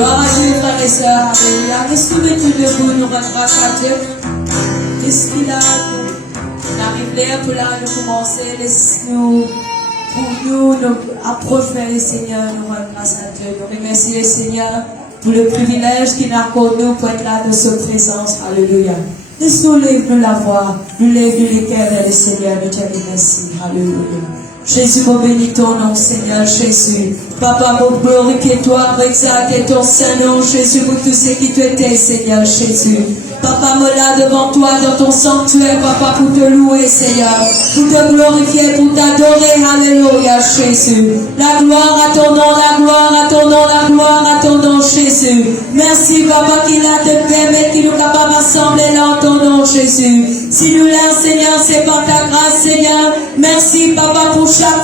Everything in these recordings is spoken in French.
Gloire à Dieu, frères et sœurs. Alléluia. Restons maintenant debout, nous rendons grâce à Dieu. Laisse-nous là, nous arriver pour là, nous commencer. Laisse-nous, pour nous approcher le Seigneur, nous rendons grâce à Dieu. Nous remercions le Seigneur pour le privilège qu'il accorde nous pour être là de sa présence. Alléluia. Laisse-nous lever la voix, nous lever les cœurs vers le Seigneur, nous te remercions. Alléluia. Jésus, mon bénis ton nom, Seigneur Jésus. Papa, mon glorifier toi, exalter ton Saint-Nom, Jésus, pour tout ce qui te était, Seigneur Jésus. Papa, me là devant toi, dans ton sanctuaire, Papa, pour te louer, Seigneur. Pour te glorifier, pour t'adorer, Alléluia, Jésus. La gloire à ton nom, la gloire à ton nom, la gloire à ton nom, Jésus. Merci, Papa, qu'il a te permis, qu'il nous capable d'assembler là en ton nom, Jésus. Si nous là, Seigneur, c'est par ta grâce, Seigneur. Merci, Papa, pour chacun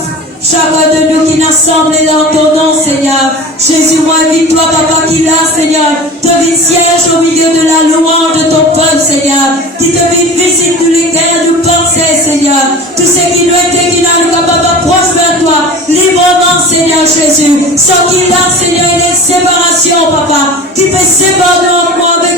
de nous qui n'assemble dans ton nom, Seigneur. Jésus, moi, invite-toi, Papa, qui là, Seigneur, te vit siège au milieu de la louange de ton peuple, Seigneur. Qui te vit visite tous les cœurs, nous penser, Seigneur. Tout ce qui nous était, qui n'a nous capable d'approcher vers toi, librement, Seigneur Jésus. Sans qu'il a, Seigneur, il y a une séparation, Papa, qui peut séparer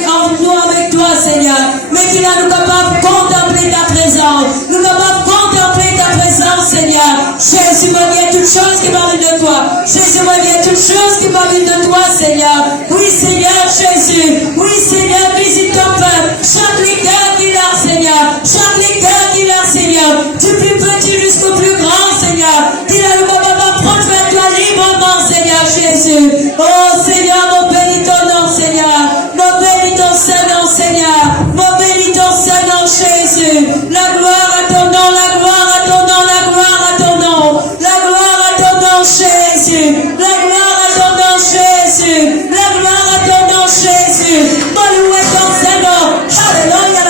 entre nous avec toi, Seigneur. Mais qu'il a nous capable de contempler ta présence. Nous capables de contempler ta présence, Seigneur. Jésus, moi, il y a toutes choses qui m'arrivent de toi. Jésus, moi, il y a toutes choses qui m'arrivent de toi, Seigneur. Oui, Seigneur Jésus. Oui, Seigneur, visite ton peuple. Chaque cœur qu'il a, Seigneur. Chaque cœur qu'il a, Seigneur. Du plus petit jusqu'au plus grand, Seigneur. Qu'il a le moment d'approcher vers toi librement, Seigneur Jésus. Oh, Seigneur, mon béni ton nom, Seigneur. Mon béni ton Saint-Nom, Seigneur. Mon béni ton Saint-Nom, Jésus. La gloire à ton nom, la gloire à ton nom, la gloire à ton nom. La gloire à ton nom, Jésus. La gloire à ton nom, Jésus. La gloire à ton nom, Jésus. Louez ton Saint-Nom. Alléluia.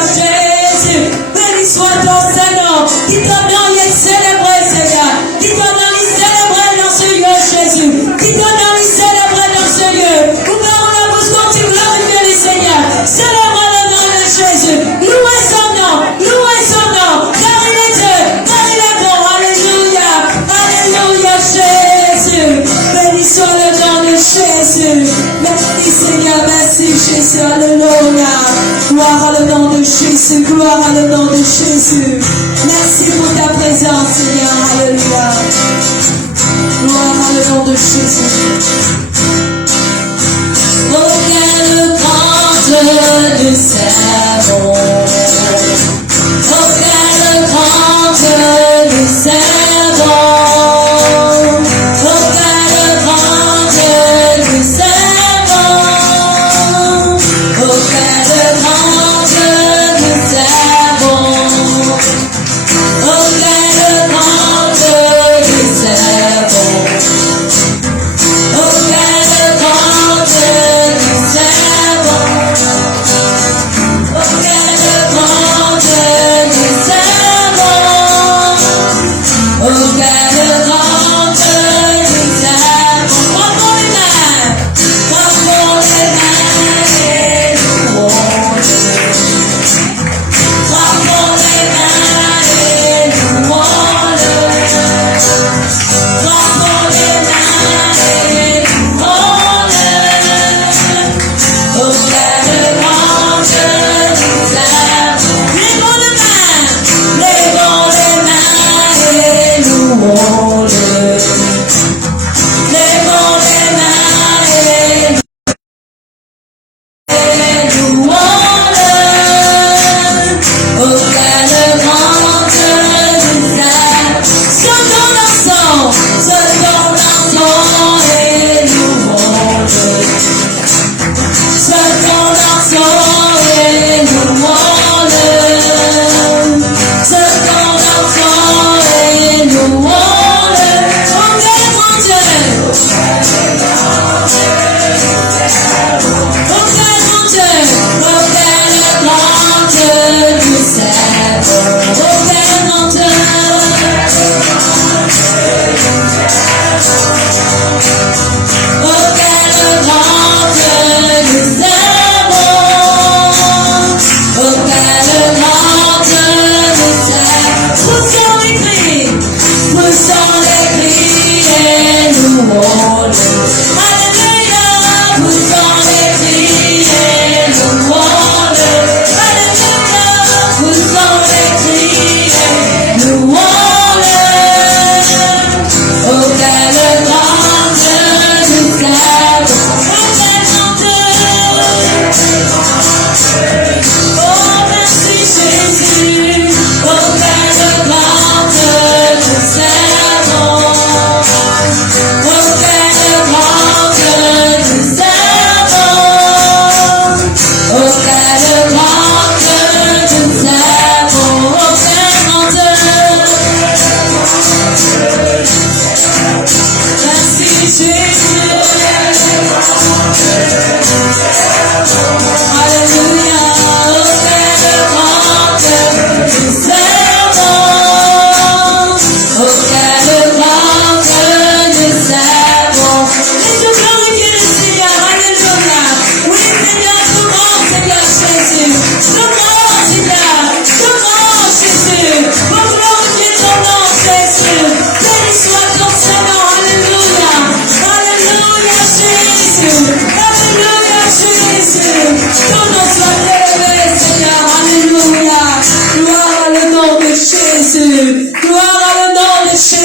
Jésus. Béni soit ton Saint-Nom. Qui ton nom est célébré, Seigneur. Qui ton nom est célébré dans ce lieu, Jésus. Qui ton nom est célébré dans ce lieu. Ouvrons la bouche quand tu glorifies le Seigneur. Célèbre le nom de Jésus. Louez son nom. Louez son nom. Car il est Dieu. Car il est bon. Alléluia. Alléluia, Jésus. Béni soit le nom de Jésus. Merci, Seigneur. Merci, Jésus. Alléluia. Gloire à le nom de Jésus. Gloire à le nom de Jésus. Merci pour ta présence, Seigneur. Alléluia. Gloire à le nom de Jésus. Oh, quelle grande nous servons. Oh, quelle grande nous servons. Oh, quelle grande nous servons. Oh, quelle grande nous servons. Oh, quelle grande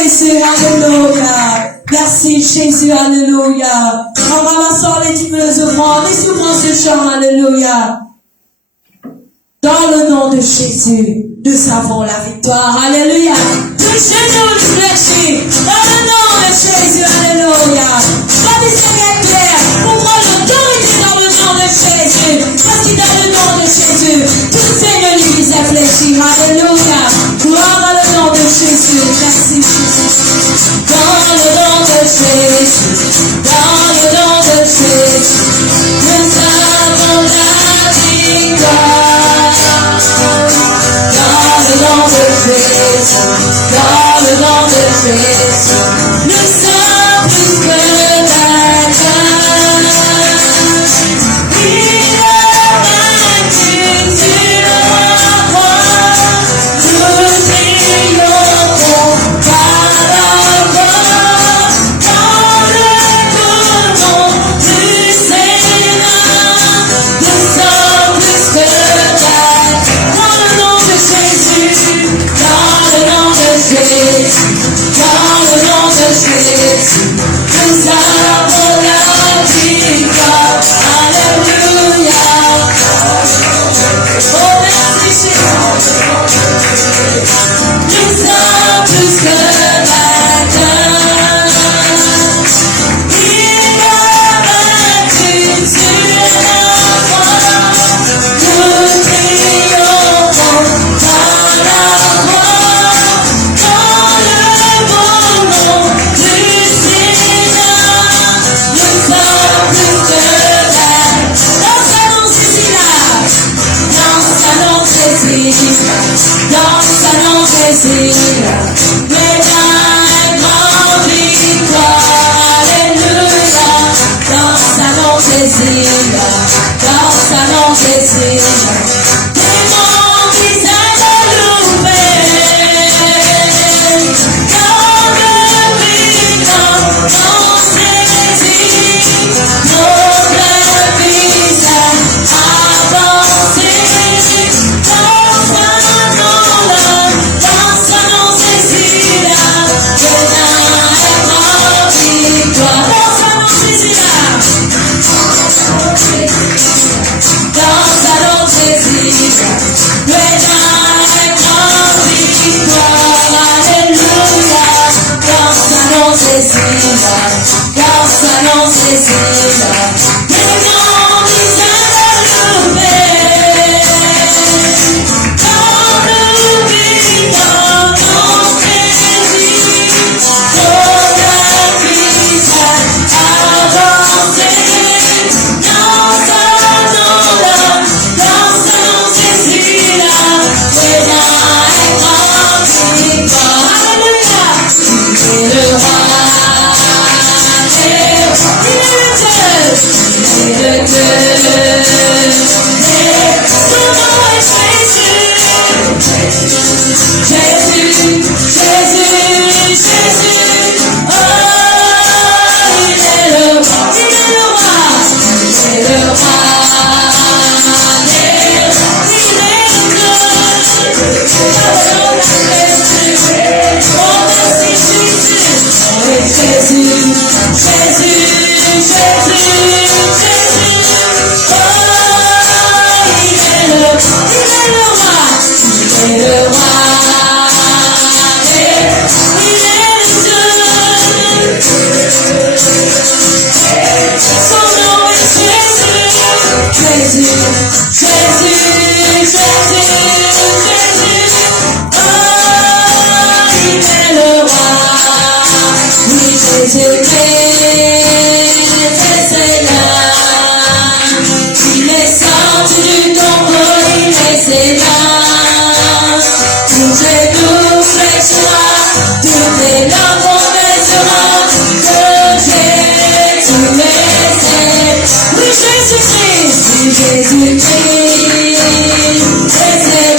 Jésus, alléluia. Merci Jésus, alléluia. En ramassant les dimeuses offrandes, et souvent ce chant, alléluia. Dans le nom de Jésus, nous avons la victoire, alléluia. Touchez-nous le péché, dans le nom de Jésus, alléluia. Baptisez bien clair, pour prendre l'autorité dans le nom de Jésus. Parce que dans le nom de Jésus, tout ennemi qui s'affléchit, alléluia. Gloire à le nom de Jésus, merci Jésus. Dans le nom de Jésus, dans le nom de Jésus, nous avons la victoire. Dans le nom de Jésus, dans le nom de Jésus, nous sommes plus que vainqueurs. Il a vaincu sur la croix, nous triompherons par la voix, dans le tourment du Seigneur, nous sommes plus que vainqueurs. Dans le nom de Jésus, dans le nom de Jésus, dans le nom de Jésus, nous avons la victoire. Alléluia. Oh, merci Jésus. Nous sommes plus que vainqueurs. Il a vaincu sur la croix. Nous triompherons par la voix, dans le bon nom du Seigneur. Nous sommes plus que vainqueurs. Dans sa nom Cécilia, dans sa nom Cécilia, dans sa nom Cécilia, médaille grande victoire, alléluia. Dans sa nom Cécilia, dans sa nom Cécilia, démons qui s'aloupaient, dans le puissant nom Jésus, notre visage avancé, dans sa nom-là, dans sa nom Cécilia, médaille grande victoire. Dans sa nom Cécilia, dans sa nom Cécilia, médaille grande victoire, alléluia. Dans sa nom Cécilia, dans sa nom Cécilia, démons qui s'aloupaient, dans le puissant nom Jésus, notre visage avancé, dans sa nom-là, dans sa nom Cécilia, médaille grande victoire, alléluia. Tu es le roi des rois, tu es le Dieu, tu es le Dieu son nom est Jésus, Jésus, Jésus, Jésus, oh, il est le roi, il est le roi, il est le roi des rois, il est le Dieu, oh, merci Jésus, oh, et Jésus, Jésus, Jésus, Jésus, oh, il est le roi, il est le roi des rois, il est le Dieu, son nom est Jésus, Jésus, Jésus, Jésus, Jésus, oh, il est le roi, oui Jésus-Christ est Seigneur, il est sorti du tombeau, il est Seigneur, tous les loups fléchira, toutes les langues confesseront que Jésus est Seigneur, oui Jésus-Christ est Seigneur.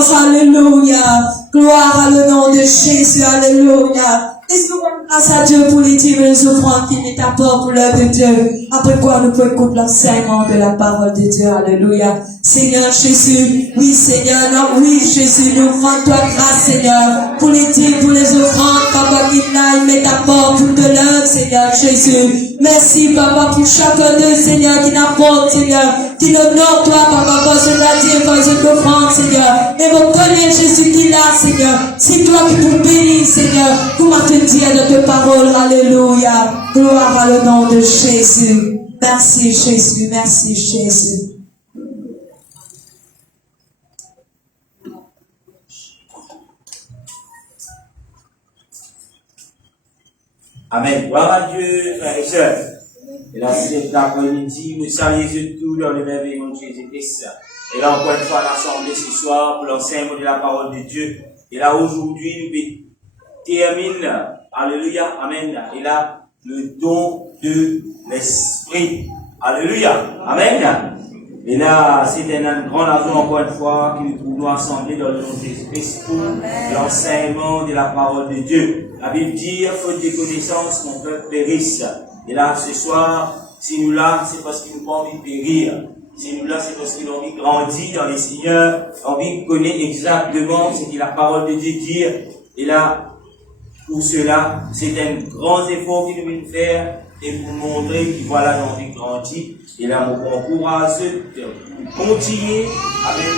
puissance, alléluia. Gloire à le nom de Jésus, alléluia. Laisse-nous rendre grâce à Dieu pour les tirs et les offrandes qu'il nous apporte pour l'œuvre de Dieu. Après quoi, nous pouvons écouter l'enseignement de la parole de Dieu, alléluia. Seigneur Jésus, oui Seigneur, non, oui Jésus, nous rendons toi grâce Seigneur, pour les tirs, pour les offrandes, Papa qui met ta porte pour de l'œuvre, Seigneur Jésus. Merci Papa pour chacun d'eux, Seigneur, qui n'apporte, Seigneur, qui l'honore toi, Papa, parce que la Dieu, parce que l'offrande, Seigneur. Et vous connaissez Jésus qui l'a, Seigneur. C'est toi qui nous bénis, Seigneur, pour te dire de tes paroles, alléluia. Gloire à le nom de Jésus. Merci Jésus, merci Jésus. Amen. Gloire à Dieu, frères et sœurs. Et là, cet après-midi, nous saluons tout dans le merveilleux nom de Jésus-Christ. Et là, encore une fois, l'assemblée ce soir pour l'enseignement de la parole de Dieu. Et là, aujourd'hui, nous terminons, alléluia, amen. Et là, le don de l'Esprit. Alléluia, amen. Et là, c'est un grand raison, encore une fois, que nous trouvons assemblés dans le nom de Jésus-Christ pour l'enseignement de la parole de Dieu. La Bible dit, faute de connaissances, mon peuple périsse. Et là, ce soir, si nous là, c'est parce qu'il nous pas envie de périr. Si nous là, c'est parce qu'il a envie de grandir dans les Seigneurs, envie de connaître exactement ce que la parole de Dieu dit. Et là, pour cela, c'est un grand effort qu'il nous veut faire et pour montrer qu'il voilà l'envie de grandir. Et là, on encourage de continuer avec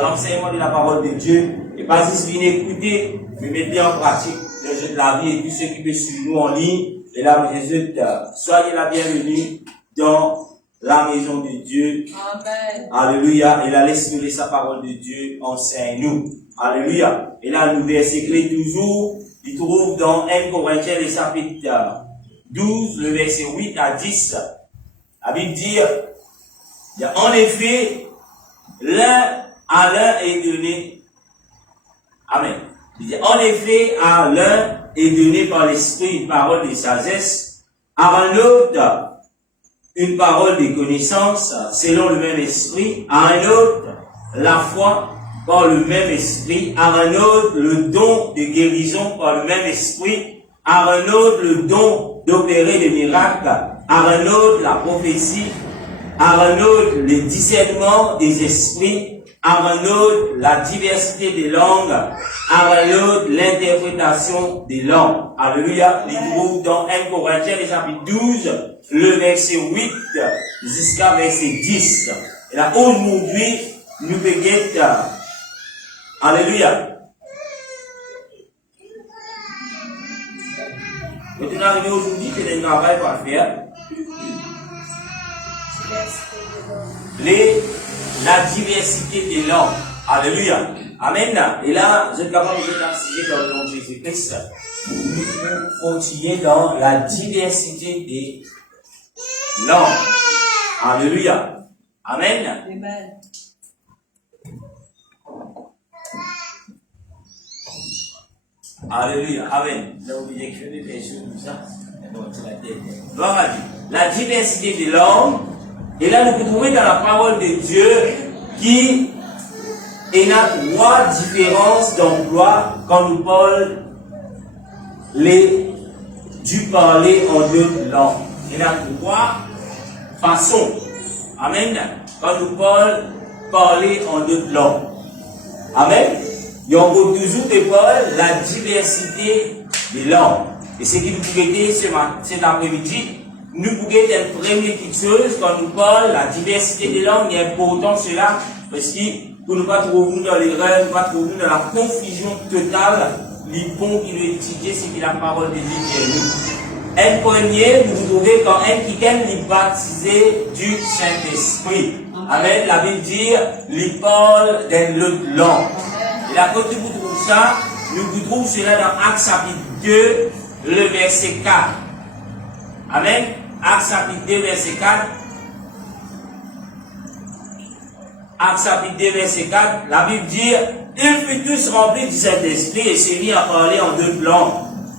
l'enseignement de la parole de Dieu. Et pas juste venir écouter, mais mettre bien en pratique le jeu de la vie et tous ceux qui peuvent suivre nous en ligne. Et là, Jésus, soyez la bienvenue dans la maison de Dieu. Amen. Alléluia. Et là, laisse-nous laisser sa parole de Dieu, enseigne-nous. Alléluia. Et là, le verset clé toujours, il trouve dans 1 Corinthiens, le chapitre 12, le verset 8 à 10. La Bible dit, en effet, l'un à l'un est donné. Amen. Il dit, en effet, à l'un est donné par l'Esprit une parole de sagesse, à un autre une parole de connaissance selon le même esprit, à un autre la foi par le même esprit, à un autre le don de guérison par le même esprit, à un autre le don d'opérer des miracles, à un autre la prophétie, à un autre le discernement des esprits, à un autre la diversité des langues, à un autre l'interprétation des langues. Alléluia. Les groupes dans 1 Corinthiens, le chapitre 12, le verset 8 jusqu'à verset 10. Et là, aujourd'hui, nous begonnons. Alléluia. Maintenant, arrivé aujourd'hui, c'est un travail à faire. La diversité des langues. Alléluia. Amen. Et là, je suis capable de vous enseigner dans le nom de Jésus-Christ. Nous pouvons continuer dans la diversité des langues. Alléluia. Amen. Amen. Alléluia. Amen. J'ai oublié que des choses comme ça. Gloire à Dieu. La diversité des langues. Et là, nous pouvons trouver dans la parole de Dieu qui y a trois différences d'emploi quand nous parlons du parler en d'autres langues. Il y a trois façons. Amen. Quand nous parlons parler en d'autres langues. Amen. Il y a toujours des paroles, la diversité des langues. Et ce qui nous pouvait dire cet après-midi, nous pouvons être une première petite chose quand nous parlons la diversité des langues, il est important cela, parce que pour ne pas trouver dans l'erreur, ne pas trouver dans la confusion totale, les bons qui nous étudier, c'est que la parole de Dieu est nous. Un premier, vous trouvez quand un qui aime les baptisé du Saint-Esprit. Amen. La Bible dit, il parle d'une autre langue. Et là, quand vous trouvez ça, nous vous trouvons cela dans Actes chapitre 2, le verset 4. Amen. Actes chapitre 2, verset 4. Actes chapitre 2, verset 4. La Bible dit, ils furent tous remplis du Saint-Esprit et se mirent à parler en d'autres langues,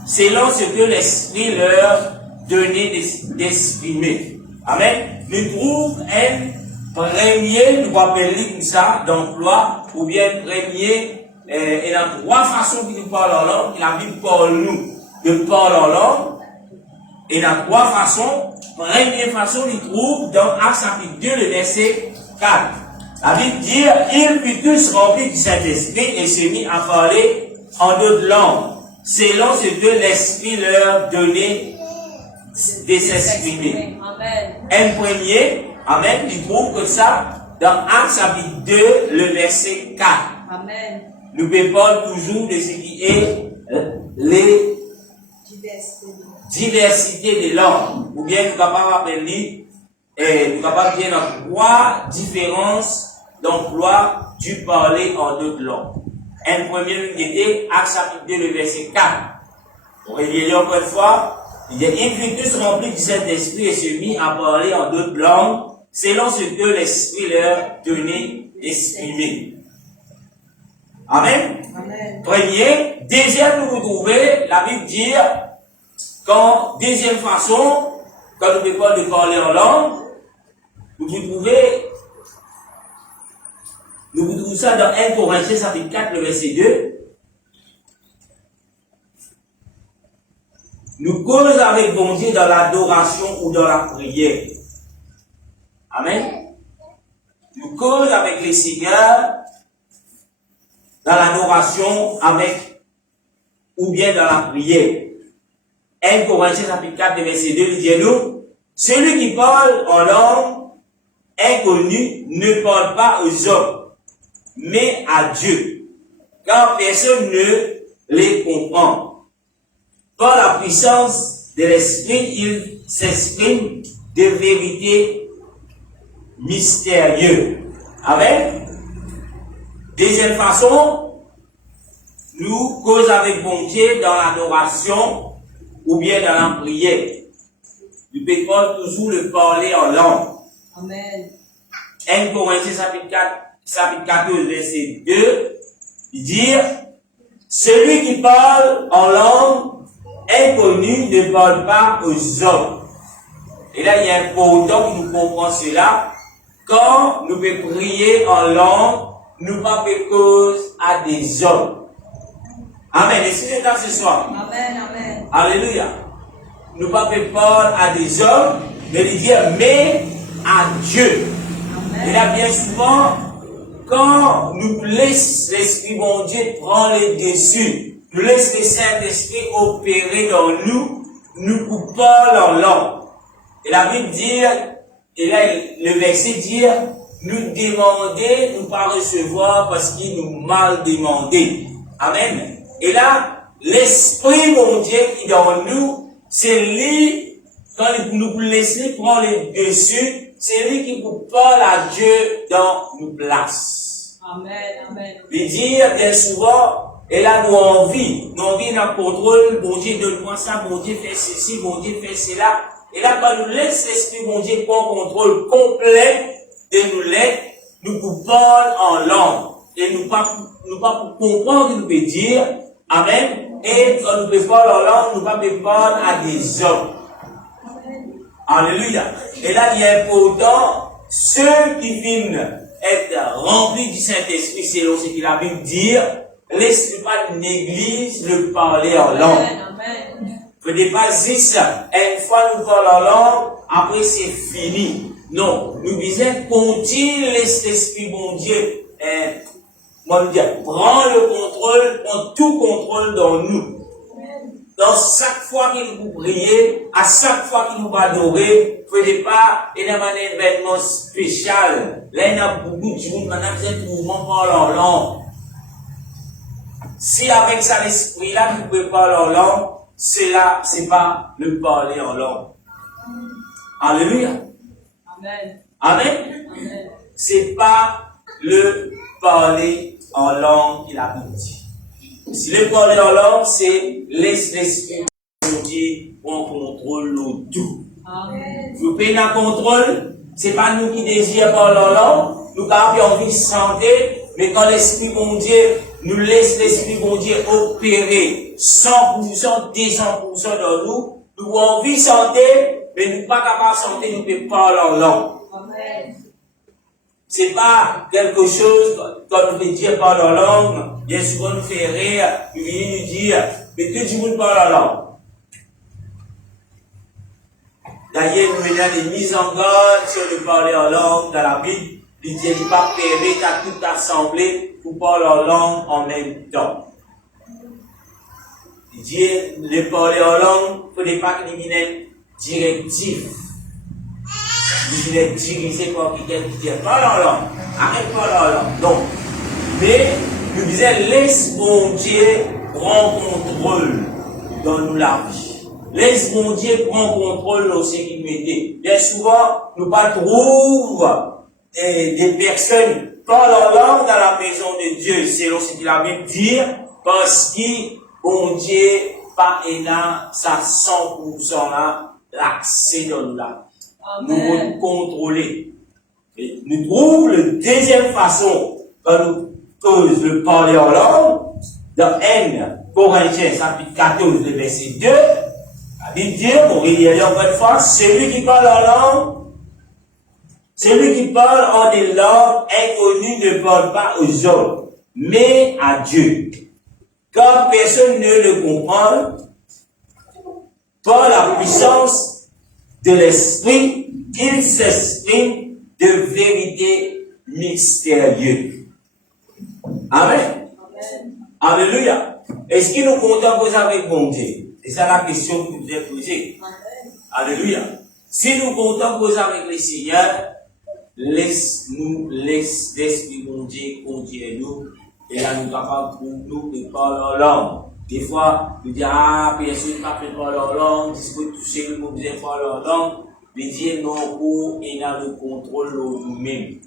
selon ce que l'Esprit leur donnait d'exprimer. Amen. Nous trouvons un premier, nous appelons comme ça, d'emploi, ou bien premier, il y a trois façons qu'il nous parle en langue, la Bible parle nous de parler en langue, et il y a trois façons. Première façon, il trouve dans Actes chapitre 2, le verset 4. La Bible dit, ils furent tous remplis du Saint-Esprit et se mit à parler en d'autres langues, selon ce que l'Esprit leur donnait de s'exprimer. Un premier, amen, il trouve que ça dans Actes chapitre 2, le verset 4. Amen. Nous parlons toujours de ce qui est les diversité de langues, ou bien nous sommes capables d'appeler, nous sommes capables de dire trois différences d'emploi du parler en d'autres langues. Un premier qui était Actes chapitre 2, le verset 4. On va lire encore une fois. Il dit, ils furent tous remplis du Saint-Esprit et se mit à parler en d'autres langues, selon ce que l'Esprit leur donnait d'exprimer. Amen. Amen. Premier. Deuxième, vous trouvez, la Bible dit, quand, deuxième façon, quand nous parlons de parler en langue, vous trouvez ça dans 1 Corinthiens chapitre 4, le verset 2. Nous causons avec bon Dieu dans l'adoration ou dans la prière. Amen. Nous causons avec les Seigneurs dans l'adoration ou bien dans la prière. 1 Corinthiens chapitre 4, verset 2, il dit nous, celui qui parle en langue inconnue ne parle pas aux hommes, mais à Dieu, car personne ne les comprend. Par la puissance de l'Esprit, il s'exprime de vérités mystérieuses. Amen. Deuxième façon, nous causons avec bon Dieu dans l'adoration ou bien dans la prière. Nous pouvons toujours le parler en langue. Amen. 1 Corinthiens chapitre 14, verset 2, il dit, celui qui parle en langue inconnue ne parle pas aux hommes. Et là, il y a un important qui nous comprend cela. Quand nous pouvons prier en langue, nous pas cause à des hommes. Amen. Et c'est dans ce soir. Amen. Amen. Alléluia. Nous pas parler à des hommes, mais il dit, mais à Dieu. Amen. Et là, bien souvent, quand nous laissons l'Esprit bon Dieu prendre les dessus, nous laissons le Saint-Esprit opérer dans nous, nous coupons en langue. Et la Bible dit, et là, le verset dit, nous demander, nous pas recevoir parce qu'il nous mal demandé. Amen. Et là, l'Esprit mon Dieu qui est dans nous, c'est lui, quand nous laissons prendre les dessus, c'est lui qui nous parle à Dieu dans nos places. Amen. Amen. Il dit bien souvent, et là nous envie dans le contrôle, bon Dieu donne-moi ça, bon Dieu fait ceci, bon Dieu fait cela. Et là quand nous laissons l'Esprit bon Dieu prendre contrôle complet de nous lettres, nous pouvons parler en langue. Et nous pas pour comprendre ce que nous peut dire. Amen. Et quand nous pouvons parler en langue, nous ne pouvons pas parler à des hommes. Alléluia. Et là, il est important, ceux qui viennent être remplis du Saint-Esprit, selon ce que la Bible dit, laissez pas l'église le parler en langue. Amen. Ne faut pas dire ça. Une fois nous parlons en langue, après c'est fini. Non. Nous disons, continue l'Esprit bon Dieu. Prends le contrôle, prends tout contrôle dans nous. Dans chaque fois qu'il vous priez, à chaque fois qu'il vous adorer, ne faites pas un événement spécial. Là, il y a beaucoup de gens, maintenant, vous êtes mouvement parlant en langue. Si avec ça, l'esprit-là, vous pouvez parler en langue, cela, c'est pas le parler en langue. Alléluia. Amen. Amen. Amen. C'est pas le parler en langue qu'il a dit. Si le parler en langue, c'est laisse l'esprit de Dieu prendre contrôle de tout. Amen. Vous payez un contrôle, c'est pas nous qui désirons parler en langue, nous avons envie de chanter, mais quand l'esprit bon Dieu nous laisse l'esprit bon Dieu opérer 100%, 200% dans nous, nous avons envie de chanter, mais nous ne sommes pas capables de chanter, nous ne pouvons pas parler en langue. Amen. C'est pas quelque chose, quand on fait dire par la langue, bien souvent nous fait rire, nous vient nous dire, mais tout le monde parle la langue. D'ailleurs, nous avons des mises en garde sur le parler en langue dans la Bible. Il dit qu'il ne pas permettre à toute assemblée pour parler en langue en même temps. Il dit, le parler en langue, il ne faut pas qu'il y ait directif. Il est dirigé par quelqu'un qui dit, parle en langue, arrête de parler en langue. Non. Mais, nous disons, laisse mon Dieu prendre contrôle dans nous la vie. Laisse mon Dieu prendre contrôle de ce qu'il mettait. Bien souvent, nous pas trouvons des personnes parlent en langue dans la maison de Dieu, selon ce qu'il a même dit, parce que mon Dieu pas là, ça 100% là, l'accès dans nous la vie. Nous contrôler. Et nous trouvons la deuxième façon quand nous cause le parler en langue, dans 1 Corinthiens chapitre 14, le verset 2, la Bible dit, pour réaliser encore une fois, celui qui parle en langue, celui qui parle en des langues inconnues ne parle pas aux hommes, mais à Dieu. Car personne ne le comprend, par la puissance de l'esprit, il s'exprime de vérité mystérieuse. Amen. Alléluia. Est-ce que nous comptons causer avec bon Dieu? C'est ça la question que vous devez poser. Alléluia. Si nous comptons causer avec le Seigneur, laisse-nous, laisse l'Esprit bon Dieu conduire nous, et là nous capables pour nous de parler en langue. Des fois, nous disons, ah, personne n'a fait parler en langue, si vous touchez le mot, vous avez parlé en langue, mais Dieu non pour et dans le contrôle de nous-mêmes.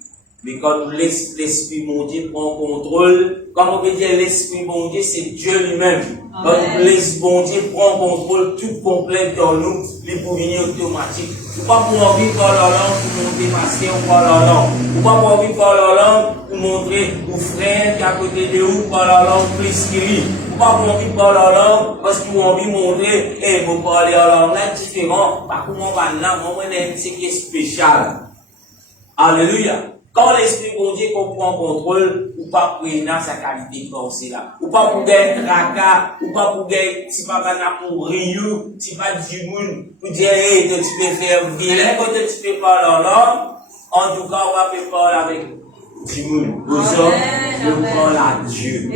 Mais quand nous laissons l'Esprit bon Dieu prendre contrôle, comme on peut dire l'Esprit bon Dieu, c'est Dieu lui-même. Quand nous laissons bon Dieu prendre contrôle tout complet dans nous, les pour venir automatique. Ou pas pour envie de parler en langue, pour montrer parce qu'on parle en langue. Ou pas pour envie de parler en langue, pour montrer aux frères qui à côté de vous parlent en langue plus qu'il lit. Ou pas pour envie de parler en langue, parce qu'ils ont envie de montrer, eh, vous parlez en langue, là, différent. Par contre, on va là, moi, c'est qui est spécial. Alléluia. Quand l'Esprit bon Dieu prend contrôle, ou pas pour dans sa qualité forcée là, ou pas pour gagner tracas, ou pas pour gagner, si pas pour rire, si pas du monde, pour dire, hey, que tu peux faire vilain, quand tu peux parler en langue, en tout cas, on va faire parler avec du monde. Aux hommes, nous parlons à Dieu.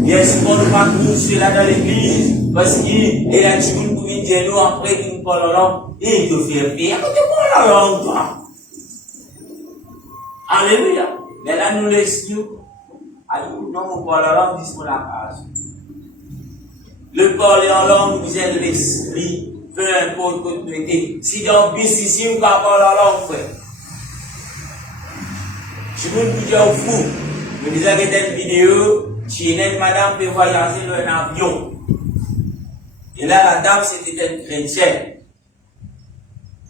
Bien souvent, nous pas tous cela dans l'église, parce qu'il y a du monde pour venir dire nous, après qu'il nous parle en langue, et il te fait pire, quand tu parles en langue, toi. Alléluia. Mais là, nous laissons, non, on parle en langue, dis-moi la page. Le parler en langue, vous êtes l'esprit, peu importe que vous êtes. Si dans le bus ici, vous parlez en langue, frère. Je vous dis au fou. Vous nous avez une vidéo, chez une madame peut voyager dans un avion. Et là, la dame, c'était une chrétienne.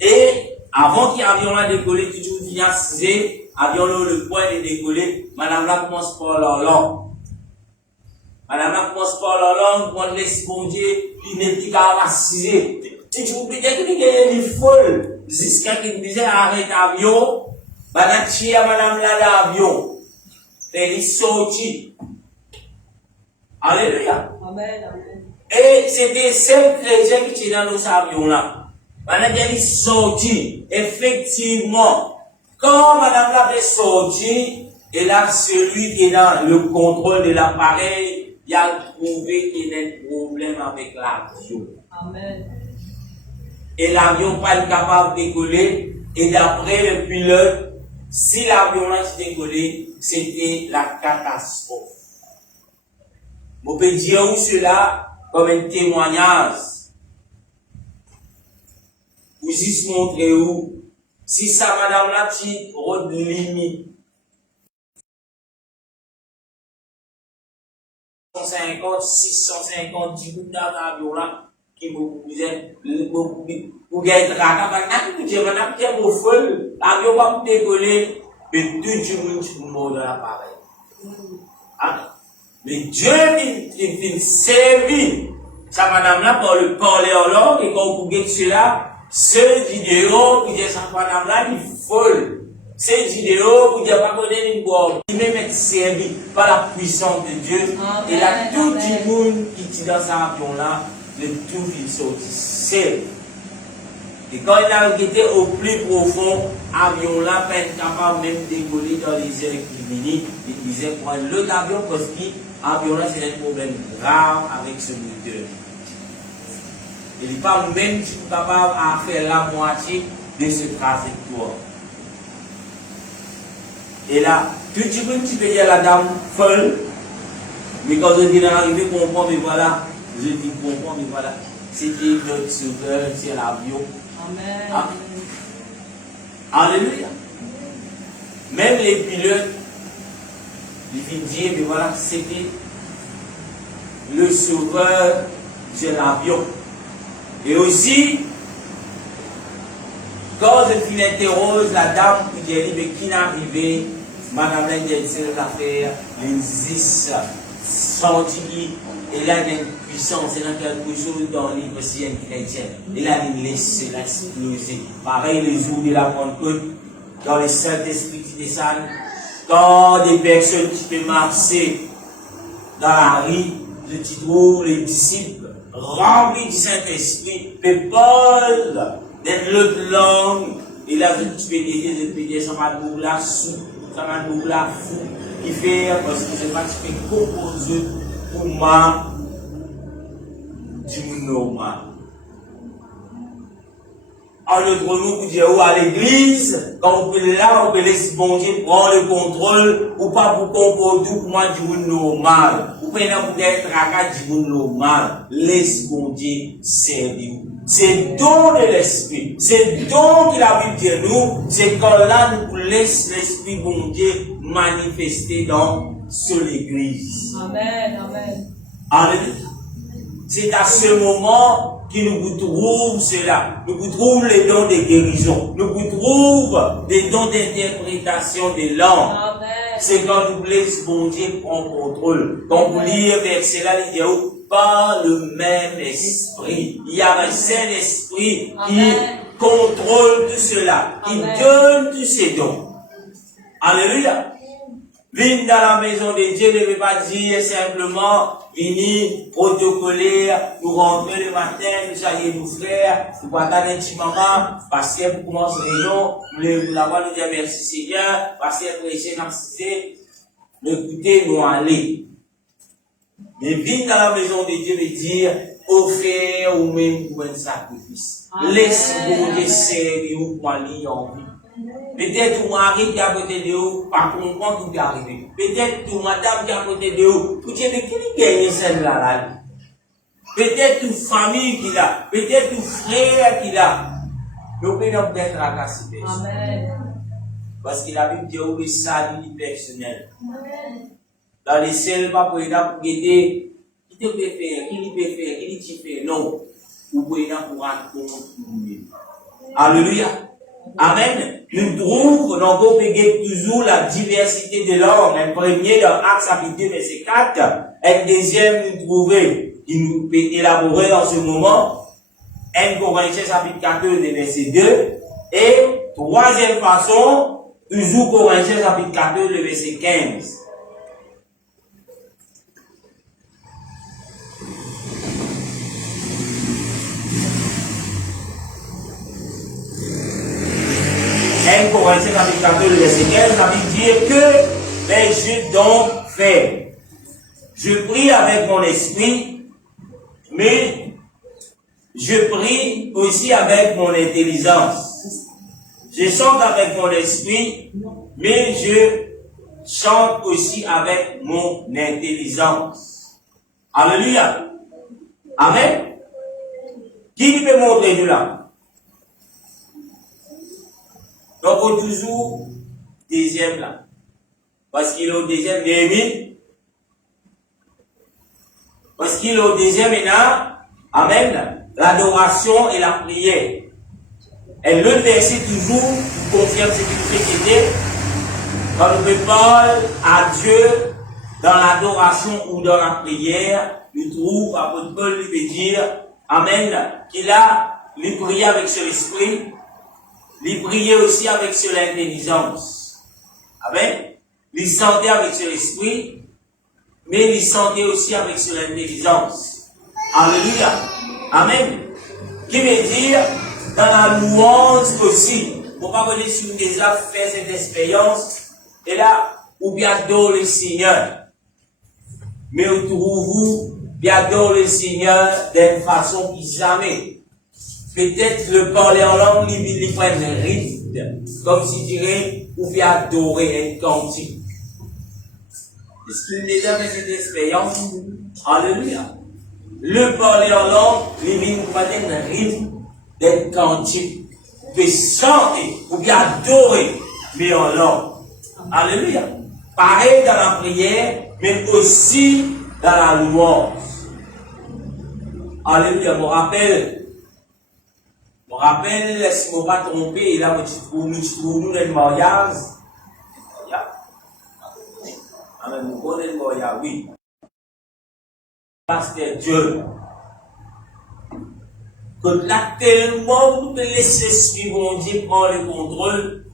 Et, avant qu'il y ait l'avion là décollé, toujours vient assisé, avion le point de décoller, madame là commence par la langue. Madame là commence par la langue, pour laisser bon Dieu, il n'est plus qu'à assiser. Si vous pouvez dire qu'il est folle, jusqu'à qu'il disait arrête l'avion, madame tire à madame là l'avion. Et il sortit. Alléluia. Amen. Et c'était 5 chrétiens qui étaient dans nos avions là. Madame est sortie, effectivement. Quand madame l'avait sorti, et là, celui qui est dans le contrôle de l'appareil, il a trouvé qu'il y a un problème avec l'avion. Amen. Et l'avion n'est pas capable de décoller. Et d'après le pilote, si l'avion là s'est décollé, c'était la catastrophe. On peut dire cela comme un témoignage. Vous juste montrer où. Si ça, madame là, tu rôde limite. 150, 650, 10 minutes d'avion là, qui vous disait, vous gagnez tracas, vous dites, madame, tu es au feu, l'avion va vous décoller, mais tout le monde est mort dans l'appareil. Mais Dieu, il servi, ça, madame là, pour le parler en langue, et quand vous gagnez cela, ce vidéo, qui dit ça, madame là, il est folle. Cette vidéo, vous dire pas connaître une boîte, il même être servi par la puissance de Dieu. Amen, Et là, tout amen. le monde qui est dans cet avion-là, de tout il sorti seul. Et quand il a été au plus profond, l'avion-là, pas être capable même de décoller dans les airs qui venaient, il disait prendre l'autre avion parce que l'avion-là, c'est un problème grave avec ce moteur. Il n'est pas même capable à faire la moitié de ce trajectoire. Et là, tout le monde qui peut dire la dame folle, mais quand je dis l'arrivée, comprends, mais voilà, je dis comprends, mais voilà, c'était notre sauveur, c'est l'avion. Amen. Ah. Alléluia. Même les pilotes, ils disent, mais voilà, c'était le sauveur de l'avion. Et aussi, quand je m'interroge la dame qui dit, mais qui n'est arrivé, madame la directrice d'affaires, les 10 sentis, et là, il y a une puissance, il y a quelque chose dans le livre ancien chrétien. Et là, il laisse l'exploser. Pareil, les jours de la Pentecôte, dans le Saint-Esprit qui descend, quand des personnes qui peuvent marcher dans la rue, je trouve les disciples remplis du Saint-Esprit, mais Paul, dans l'autre langue, et là, je peux dire, ça m'a doublé la sou, ça m'a doublé la fou, qui fait, parce que je ne sais pas, tu fais composer pour moi du monde normal. En autre mot, vous dites, à l'église, quand vous pouvez là, on peut laisser bon Dieu prendre le contrôle, ou pas pour composer pour moi du monde normal. Vous pouvez là, vous être à du monde normal. Laisse bon Dieu servir. C'est don de l'esprit. C'est don que la Bible dit nous. C'est quand là, nous laissons l'esprit bon Dieu manifester sur l'église. Amen. Amen. Alléluia. C'est à ce moment que nous vous trouvons cela. Nous vous trouvons les dons de guérison. Nous vous trouvons des dons d'interprétation des langues. Amen. C'est quand nous laissons bon Dieu prendre contrôle. Quand vous lisez verset là, il dit, par le même esprit. Il y a un Saint-Esprit qui contrôle tout cela, qui donne tous ces dons. Alléluia. Venir dans la maison de Dieu ne veut pas dire simplement venir protocoler, nous rentrer le matin, nous saluer nos frères, nous partager un petit moment, parce que vous commencez réunion, nous l'avons nous dire merci Seigneur, parce que prêcher dans cité, écoutez, nous aller. Mais venir dans la maison de Dieu veut dire offrir ou même pour un sacrifice. Laisse-vous Dieu servir ou pour aller en vie. Peut-être ton mari qui est à côté de vous, pas comprendre tout est arrivé. Peut-être ton madame qui est à côté de vous, vous dites, mais qui gagne celle-là là? Peut-être toute famille qui l'a, peut-être tout frère qui l'a. Nous pouvons peut-être ragasser. Amen. Parce que la Bible dit que le salut personnel. Dans les seuls pas pour aider, qui te peut faire, qui lui peut faire, qui lui te fait, non. Vous pouvez pour raconter. Alléluia. Amen. Nous trouvons dans vos pays toujours la diversité de l'homme. Un premier dans Actes chapitre 2 verset 4. Un deuxième nous trouvons qui nous peut élaborer en ce moment. 1 Corinthiens chapitre 14 verset 2. Et troisième façon, toujours Corinthiens chapitre 14 verset 15. Corinthiens chapitre 14, verset 15, la Bible dit que vais-je donc faire? Je prie avec mon esprit, mais je prie aussi avec mon intelligence. Je chante avec mon esprit, mais je chante aussi avec mon intelligence. Alléluia. Amen. Qui peut montrer nous là? Donc, on toujours deuxième là. Parce qu'il est au deuxième, Néhémie. Parce qu'il est au deuxième, et là, amen, l'adoration et la prière. Et le verset toujours confirme ce qu'il fait. Quand nous parlons à Dieu dans l'adoration ou dans la prière, nous trouvons, apôtre Paul lui veut dire, amen, qu'il a lui prié avec son esprit. Il priait aussi avec son intelligence. Amen. Il sentait avec son esprit, mais il sentait aussi avec son intelligence. Alléluia. Amen. Qui veut dire, dans la louange aussi, pour pas connaître si vous déjà fait cette expérience, et là, ou bien adore le Seigneur. Mais vous trouvez bien adore le Seigneur d'une façon qui jamais. Peut-être le parler en langue, il prend un rythme, comme si dirait, ou bien adorer un cantique. Est-ce qu'il déjà fait cette expérience? Alléluia. Le parler en langue, il prend un rythme d'un cantique. Vous pouvez chanter, ou bien adorer, mais en langue. Alléluia. Pareil dans la prière, mais aussi dans la louange. Alléluia. Je me rappelle, si je ne me pas trompé, et là, nous trouvons dans le mariage. Amen. Nous connaissons le mariage, oui. Pasteur Dieu. Que là, tellement vous laissez suivre, mon Dieu, prendre le contrôle.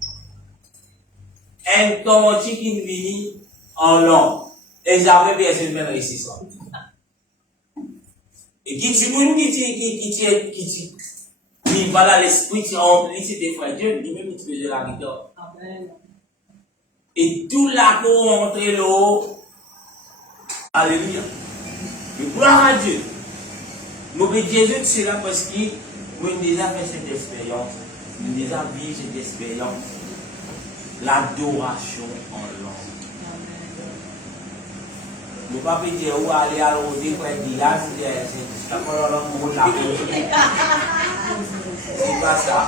Un cantique qui vient en langue. Et jamais personne ne même réussi ça. Et qui voilà l'esprit qui remplit, c'était frère Dieu, lui-même il faisait la guitare. Amen. Et tout là pour rentrer l'eau. Alléluia. Mais gloire à Dieu. Nous Jésus, c'est là parce qu'il nous déjà fait cette expérience. Nous déjà vécu cette expérience. L'adoration en langue. Nous ne pouvons pas dire où aller à l'audio pour être dit là, c'est la parole en langue pour la c'est pas ça.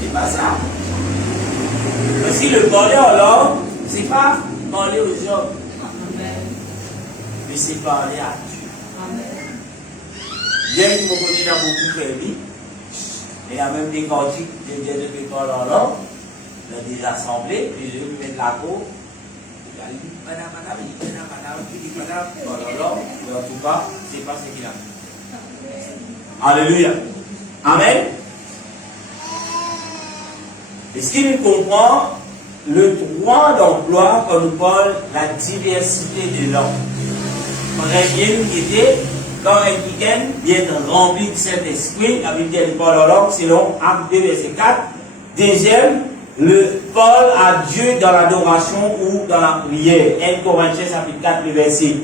C'est pas ça. Parce que le parler en langue, c'est pas parler aux hommes. Mais c'est parler à Dieu. Bien que nous connaissons dans beaucoup de pays, il y a même des cantiques de Dieu de parler en langue, dans des assemblées, puis je vais mettre la cour. En tout cas, c'est pas ce qu'il a dit. Alléluia. Amen. Est-ce qu'il comprend le droit d'emploi quand nous parle de la diversité des langues? Premier qui était, quand un week-end vient rempli de Saint-Esprit, la Bible dit qu'il parle en langue, selon Acte 2, verset 4. Deuxième, le Paul à Dieu dans l'adoration ou dans la prière. 1 Corinthiens chapitre 4, le verset,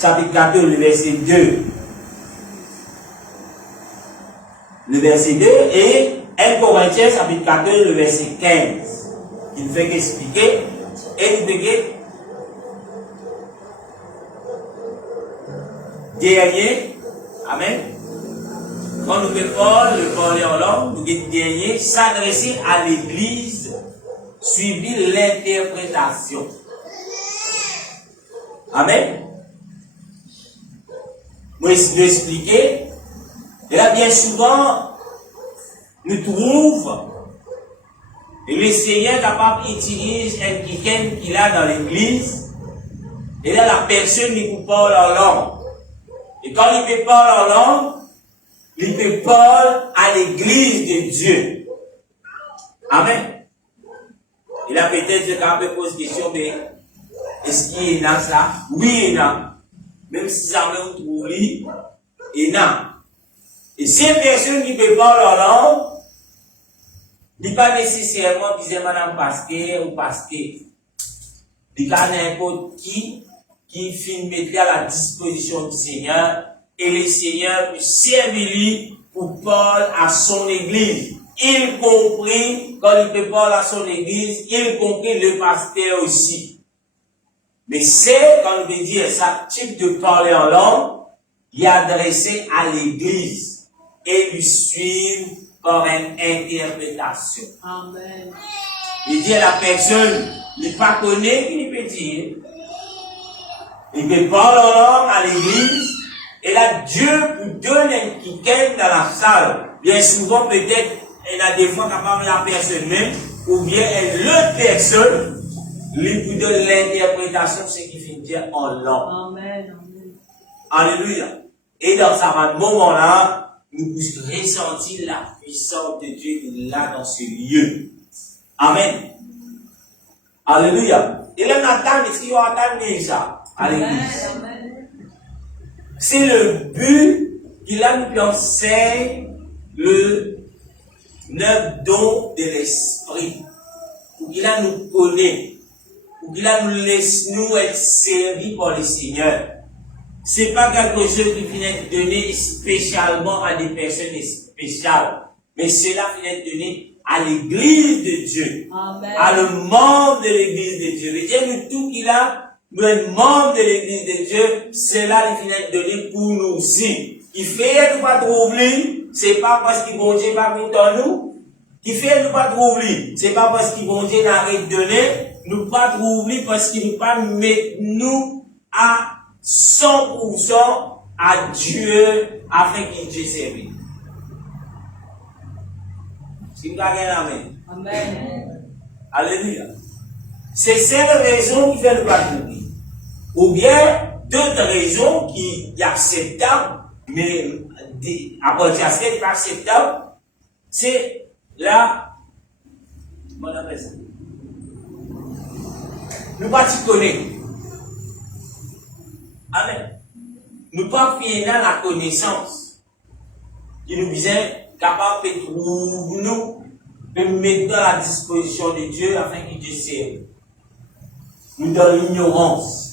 chapitre 14, le verset 2. Le verset 2 et 1 Corinthiens chapitre 14, le verset 15. Il ne fait qu'expliquer et il fait dernier. Amen. Quand nous faisons le parler en langue, nous devons dernier s'adresser à l'église, suivi l'interprétation. Amen. Moi, je vais expliquer. Et là, bien souvent, nous trouvons et le Seigneur capable d'utiliser un week-end qu'il a dans l'église. Et là, la personne qui peut parler en langue. Et quand il peut parler en langue, il peut parler à l'église de Dieu. Amen. Et là, peut-être, je vais poser question, mais est-ce qu'il y a ça? Oui, il y a. Même si jamais on trouve lui, il y a. Et si une personne qui peut parler en langue, il n'est pas nécessairement disait madame pasteur ou pasteur. Il y a n'importe qui finit à la disposition du Seigneur et le Seigneur peut servir pour parler à son église. Il compris, quand il peut parler à son église, il compris le pasteur aussi. Mais c'est, quand on veut dire ça, type de parler en langue, il est adressé à l'église et lui suivre par une interprétation. Amen. Il dit à la personne, il ne pas connaît, il peut dire. Il peut parler en langue à l'église, et là, Dieu vous donne un quelqu'un dans la salle. Bien souvent, peut-être, il a des fois capable la personne même, ou bien l'autre personne, lui vous donne l'interprétation de ce qu'il vient dire en langue. Amen. Alléluia. Et dans ce moment-là, nous puissions ressentir la puissance de Dieu là dans ce lieu. Amen. Alléluia. Et là, Nathan, est-ce qu'il va attendre ça à l'église? C'est le but qu'il a nous enseigne le 9 dons de l'esprit. Pour qu'il a nous connaît. Pour qu'il a nous laisse nous être servis par le Seigneur. C'est pas quelque chose qui vient être donné spécialement à des personnes spéciales. Mais cela vient être donné à l'église de Dieu. Amen. À le membre de l'église de Dieu. Et Dieu nous tout qu'il a, nous être membre de l'église de Dieu, cela vient être donné pour nous aussi. Qui fait nous pas trouver, c'est pas parce que bon Dieu pas content nous. Qui fait nous pas trouver, c'est pas parce que bon Dieu n'arrête de donner, nous pas trouver parce qu'il nous pas mettre nous à 100% à Dieu afin qu'il Dieu serve. Si vous avez un amen. Amen. Alléluia. C'est cette raison qui fait nous pas trouver. Ou bien d'autres raisons qui sont acceptables, mais à partir de ce qui est acceptable, c'est là, comment on appelle ça? Nous pas t'y connaître. Amen. Nous pas fier dans la connaissance qui nous disait capable de trouver nous, de mettre dans la disposition de Dieu afin qu'il Dieu serve. Nous dans l'ignorance.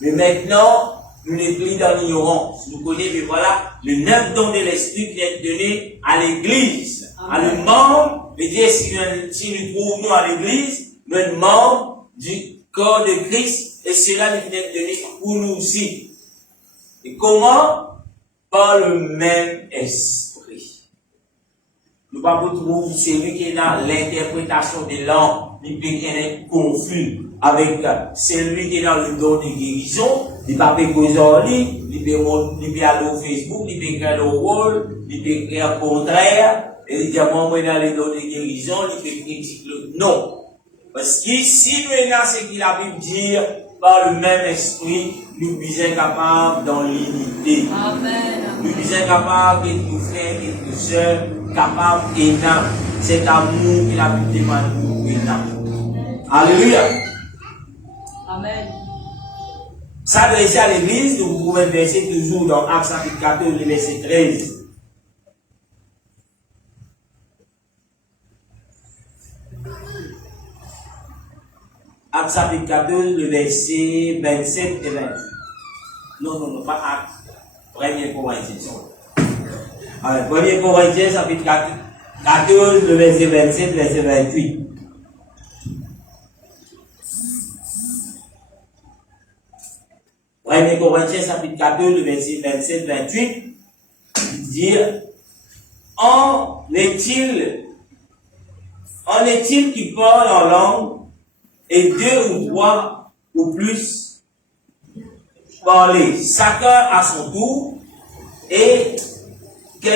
Mais maintenant, nous n'est plus dans l'ignorance. Nous connaissons, mais voilà, le 9 dons de l'esprit qui est donné à l'église, à le membre. Et Dieu, si nous trouvons à l'église, nous sommes membres du corps de Christ, et cela nous est donné pour nous aussi. Et comment? Par le même esprit. Nous ne pouvons pas trouver celui qui est dans l'interprétation des langues, il peut être confus avec celui qui est dans le don de guérison, il ne peut pas causer en ligne, il peut aller au Facebook, il peut créer le rôle, il peut créer le contraire, et il dit, moi, dans le don de guérison, il peut critiquer le non. Parce qu'ici, nous avons ce qu'il a pu dire, par le même esprit, nous sommes capables dans l'unité. Amen. Nous sommes capables d'être nos frères et nos sœurs, capables d'énorme. Cet amour qu'il a pu demander nous énorme. Alléluia. Amen. S'adresser à l'église, nous pouvons verser toujours dans Actes chapitre 14, verset 13. Actes chapitre 14, le verset 27 et 28. Non, pas Actes. 1er Corinthiens. Alors, 1er Corinthiens, chapitre 14, le verset 27, verset 28. Premier Corinthiens, chapitre 14, le verset 27, 28, dit, en est-il qui parle en langue, et 2 ou 3 ou plus parler, chacun à son tour, et que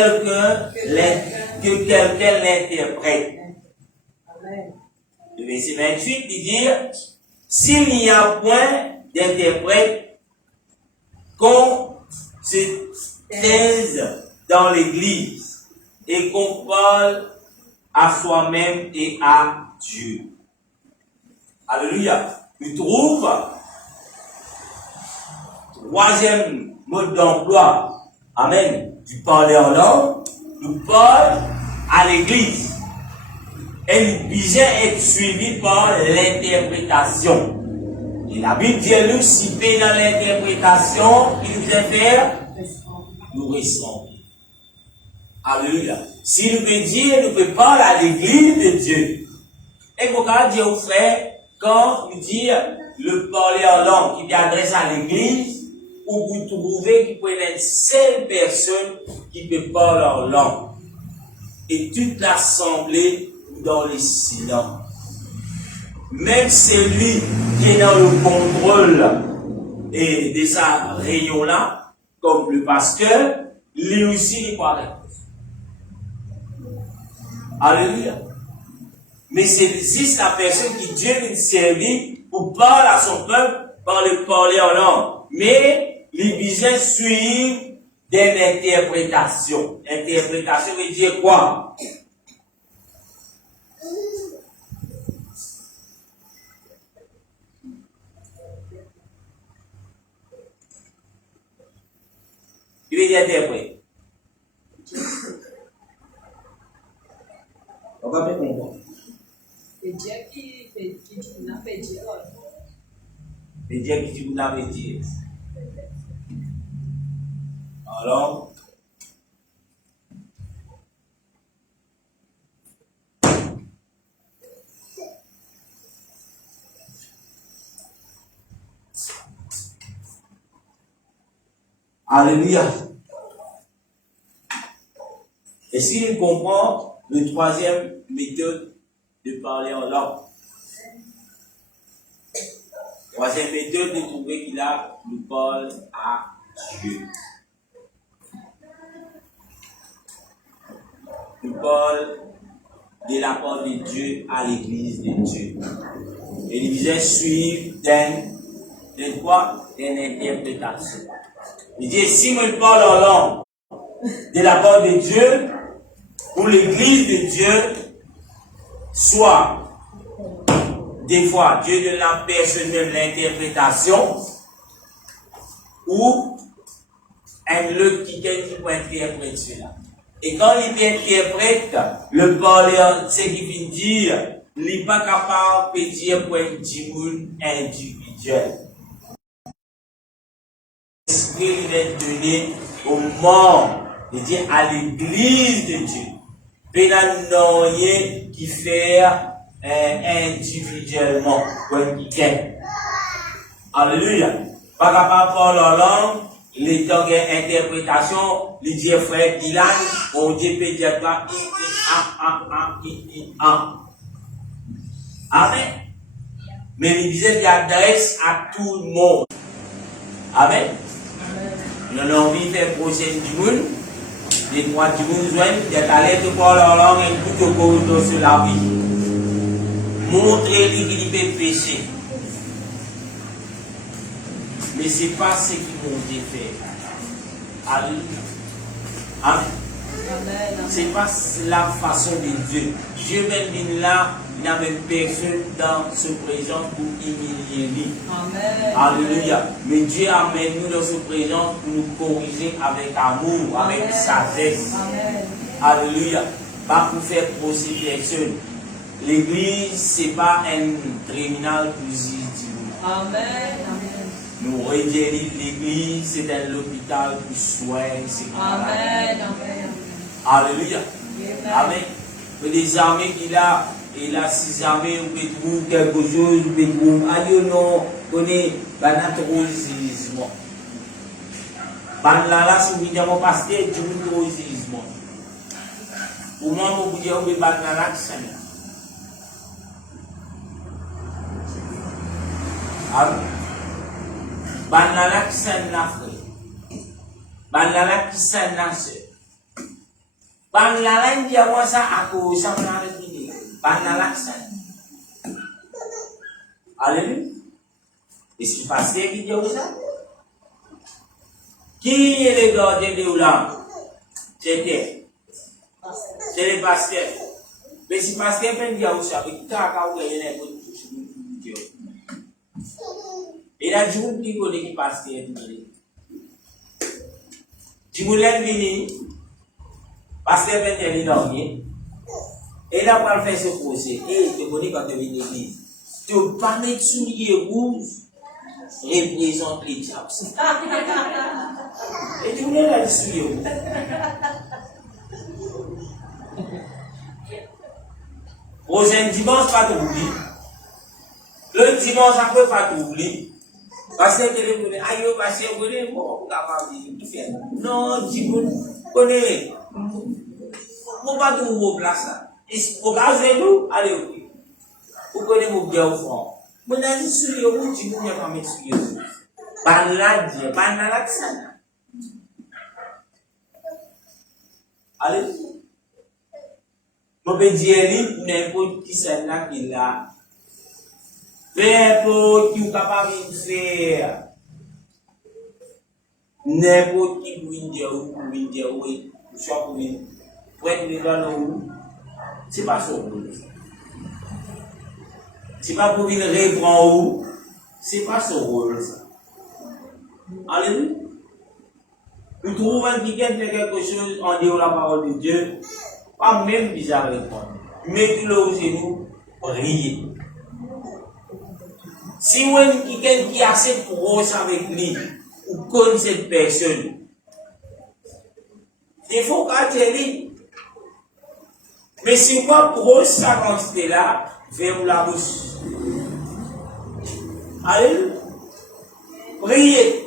quelqu'un l'interprète. Le verset 28 dit, s'il n'y a point d'interprète, qu'on se taise dans l'église et qu'on parle à soi-même et à Dieu. Alléluia. Tu trouves troisième mode d'emploi. Amen. Tu parles en langue, tu parles à l'église. Et nous devons être suivis par l'interprétation. Et la Bible dit nous, si peu dans l'interprétation, il nous fait faire, nous restons. Alléluia. Si nous pouvons dire, nous pouvons parler à l'église de Dieu. Et vous pouvez dire aux frères, quand vous dites le parler en langue qui s'adresse à l'église, ou vous trouvez qu'il peut être une seule personne qui peut parler en langue. Et toute l'assemblée dans le silence. Même celui qui est dans le contrôle et de sa réunion-là, comme le pasteur, lui aussi il paraît. Alléluia. Mais c'est juste la personne qui Dieu lui servit pour parler à son peuple par le parler en langue. Mais les besoins suivent d'une interprétation. Interprétation veut dire quoi? Il veut dire interprète. On va pas comprendre. Et Dieu qui n'a pas dit. Et Dieu qui vous l'avait dit. Alors, alléluia. Est-ce qu'il comprend le troisième méthode de parler en langue? Troisième méthode de trouver qu'il a le parle à Dieu. Le parle de la part de Dieu à l'église de Dieu. Et il disait suivre d'une quoi? D'une interprétation. Il dit si je parle en langue de la part de Dieu pour l'église de Dieu, soit des fois Dieu donne la personne même l'interprétation ou un autre qui peut interpréter cela. Et quand il interprète, le parler, ce qui veut dire, il n'est pas capable de dire pour un dimoun individuel. L'esprit il est donné au monde, c'est-à-dire à l'église de Dieu. Il n'y a rien qui fait individuellement comme quelqu'un. Alléluia. Pas capable de parler en langue, les temps d'interprétation, les dieux frères Dylan, on dit peut-être pas Amen. Mais il disait qu'il adresse à tout le monde. Amen. Nous avons envie de faire prochaine du monde. Les trois du monde joignent, d'être à l'aise de parler en langue et tout au corridor sur la vie. Montrer-lui qu'il peut pécher. Mais ce n'est pas ce qu'ils vont faire. Alléluia. Amen. Ce n'est pas la façon de Dieu. Dieu même dit là, il n'y a même personne dans ce présent pour humilier lui. Amen. Alléluia. Mais Dieu amène nous dans ce présent pour nous corriger avec amour, avec sagesse. Amen. Alléluia. Pas pour faire procès personne. L'église, ce n'est pas un tribunal pour juger. Amen. Nous redirons l'église, c'est un hôpital pour soigner ces Amen. Alléluia. Amen. Mais des armées qu'il a, il a 6 armées, ou peut trouver quelque chose, ou peut trouver, aïe non, connaît, banatrosisme. Banlala, si vous dites mon pasteur, tu me trosisme. Pour moi, vous dites, vous banlala, c'est ça. Amen. Banlala, c'est un affaire. Banlala, c'est un affaire. Banlala, il y a moi ça à cause, ça m'a retenu. Banlala, c'est un. Alléluia. Et si le pasteur qui dit ça? Qui est le gardien de l'âme? C'était. C'est le pasteur. Mais si le pasteur peut dire ça, il y a un peu et là, je vous dis que les pasteurs je vous l'ai dit, pasteur peut être dormir. Et là, pour faire ce procès, et tu connais quand tu viens de l'église, tu ne peux pas mettre souliers rouges, représente les diables. Et tu voulais la souliers rouges. Prochain dimanche, pas t'oublier. Le dimanche, après, pas t'oublier. Parce que tu veux dire, aïe, parce que vous voulez, bon, capable de faire. Non, dimanche, connais. Vous pas tout vos places. Et si vous gazez nous, allez, ok. Vous connaissez vos bien au fond. Vous n'avez sur le route, vous n'avez pas mis sur le route. Banalade, ça. Allez. Mon petit élite, n'importe qui c'est là qui l'a. Peu importe qui est capable de faire. n'importe qui pour venir dire ou pour venir dire oui, soit pour venir prendre les dans nous, c'est pas son rôle. C'est pas pour venir reprendre ou, c'est pas son rôle ça. Alléluia. Nous trouvons quelqu'un fait quelque chose en dehors de la parole de Dieu, pas même bizarre répondre. Mettez-le au genou, priez. Si vous avez quelqu'un qui est assez proche avec lui, ou connaît cette personne, il faut qu'elle lui. Mais si vous pas proche sa quantité là, vers la bouche. Alléluia. Priez.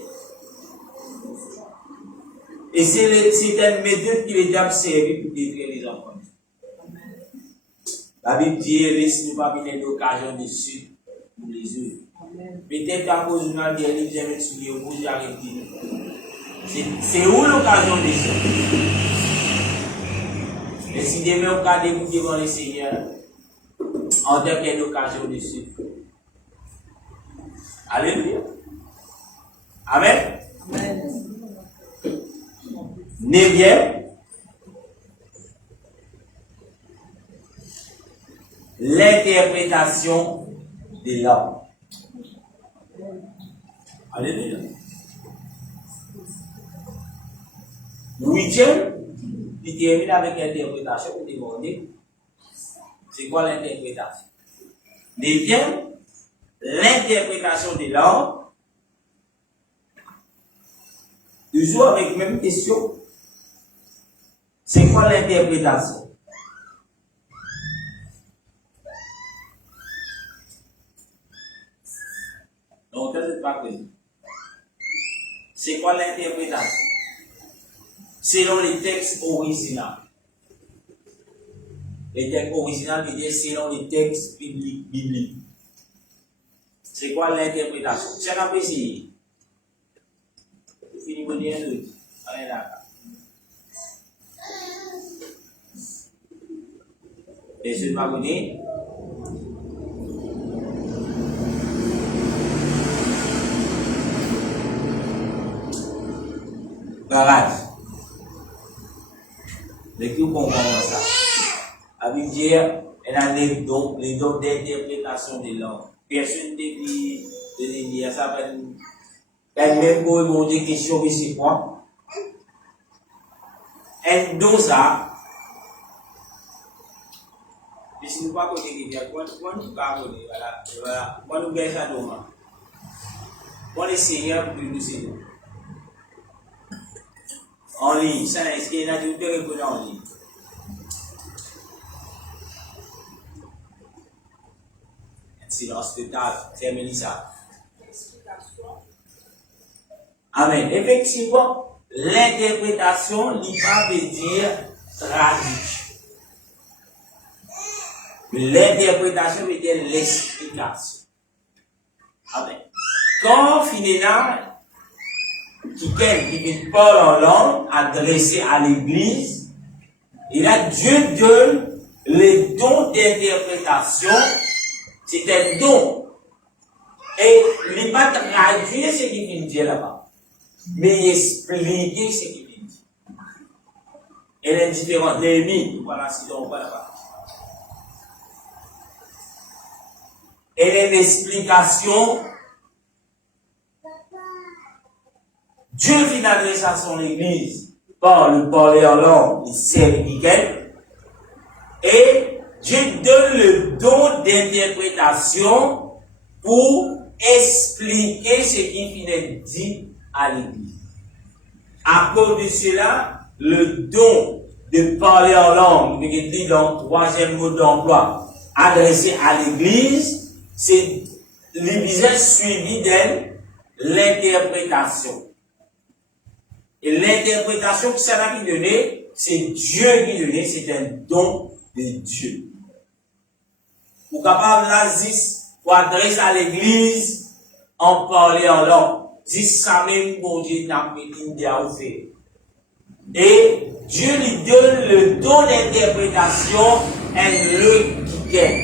Et c'est une méthode qui les a servi pour détruire les enfants. La Bible dit, laisse-nous pas venir d'occasion dessus pour les yeux. Peut-être à cause de notre dernier, j'ai mis sur les rouges, j'arrête de dire. C'est où l'occasion dessus? Et si demain on a débouté devant le Seigneur, en tant qu'il y a une occasion dessus. Alléluia. Amen. Amen. Neuvième, l'interprétation de l'homme. Alléluia. Huitième, il termine avec l'interprétation pour demander c'est quoi l'interprétation. Neuvième, l'interprétation de l'homme. Toujours avec la même question. C'est quoi l'interprétation? Donc, ça n'est pas connu. C'est quoi l'interprétation? Selon les textes originaux. Les textes originaux veut dire selon les textes bibliques. C'est quoi l'interprétation? C'est un peu ici. Je finis mon dire un autre. Allez là. Et je vais pas vous dire. Barrage. Mais qui comprend ça? La Bible dit, elle a les dons d'interprétation de langue. Personne ne dit ça. Même pour répondre des questions ici, quoi. Un don ça. Et si nous ne pas côté qui dit, quand nous parlons, voilà, quand nous gagnons ça demain, quand le Seigneur peut nous aider. En ligne, ça, est-ce qu'il y a des répondre en ligne? Silence total, termine ça. Amen. Effectivement, l'interprétation, l'IPA veut dire traduire. L'interprétation veut dire l'explication. Amen. Quand finalement, quelqu'un qui parle en langue adressé à l'église, et là Dieu donne les dons d'interprétation, c'est un don. Et il n'est pas traduire ce qu'il vient dire là-bas, mais expliquer ce qu'il vient dire. Elle est différente. Néhémie, voilà, si on voit là-bas. Elle est une explication. Dieu vient adresser à son église par le parler en langue, il sert Miguel. Et Dieu donne le don d'interprétation pour expliquer ce qu'il vient dit à l'église. À cause de cela, le don de parler en langue, il est dit dans le 3e mot d'emploi, adressé à l'église, c'est l'église suivi d'elle, l'interprétation. Et l'interprétation que ça a donné, c'est Dieu qui donné, c'est un don de Dieu. Pour capable là, pour adresser à l'église, en parler en langue. Dis ça même pour Dieu n'a pas fait. Et Dieu lui donne le don d'interprétation et le qui gagne.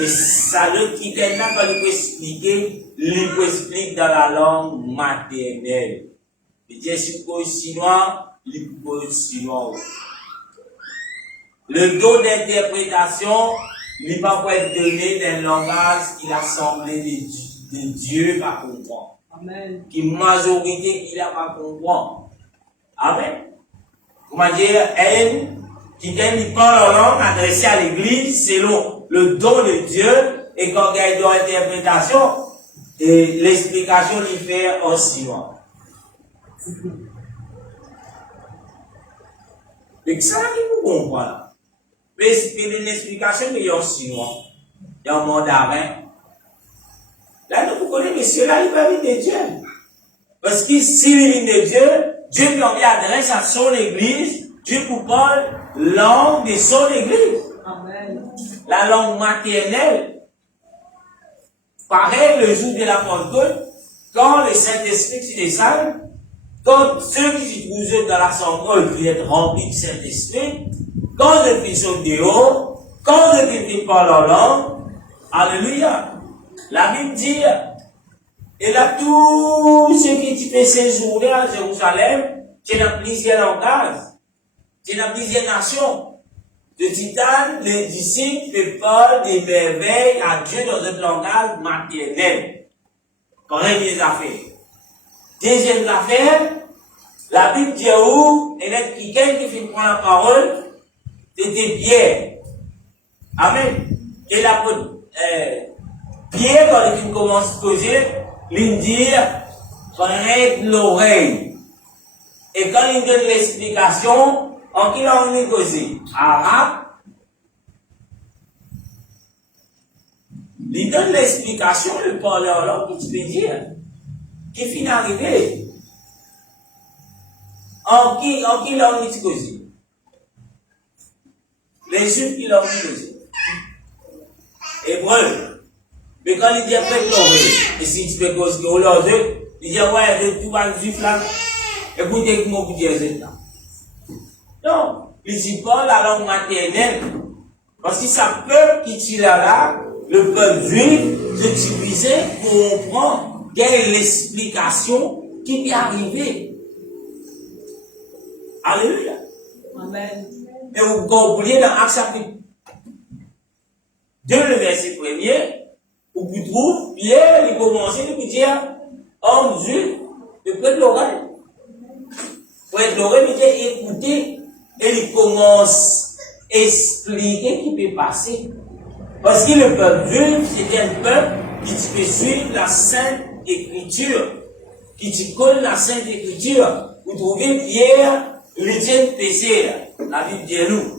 Et ça le qui gagne là, quand il peut expliquer il explique dans la langue maternelle. Il dit si vous chinois, il peut chinois. Le don d'interprétation, il ne va pas être donné d'un langage qui l'assemblée de Dieu va comprendre. Amen. Qui majorité qui la va comprendre. Amen. Comment dire, elle, qui parle en langue adressée à l'église selon le don de Dieu et quand il y a une interprétation et l'explication lui fait en chinois. Mais ça, il vous comprend. Mais c'est une explication qu'il y a en chinois. Il y a un mandarin. Là, nous connaissons, monsieur, là, il va venir de Dieu. Parce que s'il vient de Dieu, Dieu lui envoie adresse à son église, Dieu vous parle langue de son église. Amen. La langue maternelle. Pareil, le jour de la Pentecôte, quand le Saint-Esprit se descend, quand ceux qui se trouvent dans l'assemblée doivent être remplis du Saint-Esprit, quand je fais son déo, quand je fais parler en langue, alléluia. La Bible dit, et là, tout ce qui fait séjourner à Jérusalem, c'est dans plusieurs langages, c'est dans plusieurs nations. De Titan, les disciples parlent des merveilles à Dieu dans un langage maternel. Première affaire. Deuxième affaire, la Bible dit où, et là, quelqu'un qui fait prendre la parole, c'était Pierre. Amen. Et la Pierre, quand il commence à causer, il dit, prête l'oreille. Et quand il donne l'explication, en qui langue il causé? Arabe. Il donne l'explication, le parler en langue, qui peut dire, qui finit d'arriver. En qui langue il causé? Les Juifs qui l'ont causé. Hébreu. Mais quand il dit après l'oreille, et si tu peux causer que l'oreille, il dit ouais, tout va le juif là. Écoutez comment vous dites là. Non, il dit pas la langue maternelle. Parce que ça peut quitter là, le peuple juif s'utiliser pour comprendre quelle est l'explication qui peut arriver. Alléluia. Amen. Et vous comprenez dans Actes chapitre 2, le verset 1er, où vous trouvez Pierre, il commence à vous dire, homme juif, de près de l'oreille. Près de l'oreille, il dit, écoutez, et il commence à expliquer ce qui peut passer. Parce que le peuple juif, c'était un peuple qui peut suivre la Sainte Écriture, qui colle la Sainte Écriture. Vous trouvez Pierre, le tient péché, la Bible dit nous.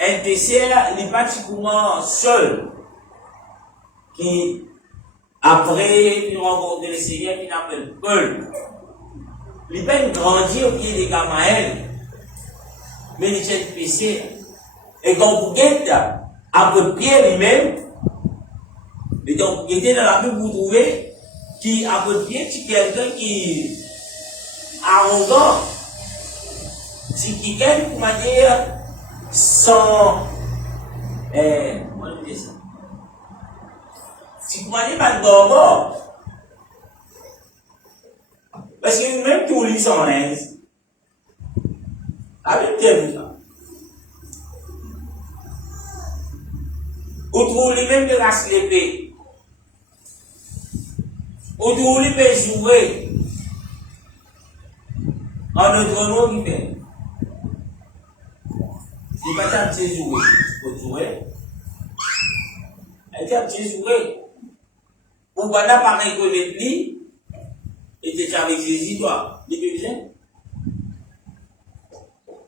Un péché n'est pas pratiquement seul, qui, après, il rencontre le Seigneur, qui l'appelle Paul. Il va grandir au pied des Gamaël, mais il tient péché. Et quand vous êtes après Pierre lui-même, et donc vous êtes dans la Bible, vous trouvez qui après Pierre, c'est quelqu'un qui est arrogant. C'est quelqu'un, comment dire, sans, comment on dit ça? C'est comment dire, pas de gorgor. Parce que même tout lit son aise, avec tel ça. Vous trouvez même de la l'épée. Vous trouvez peut jouer en notre nom qui fait. C'est pas ça que jouer. Faut jouer. Elle dit à jouer. Vous voyez pareil que les plis, et tu es avec Jésus, toi, il est bien.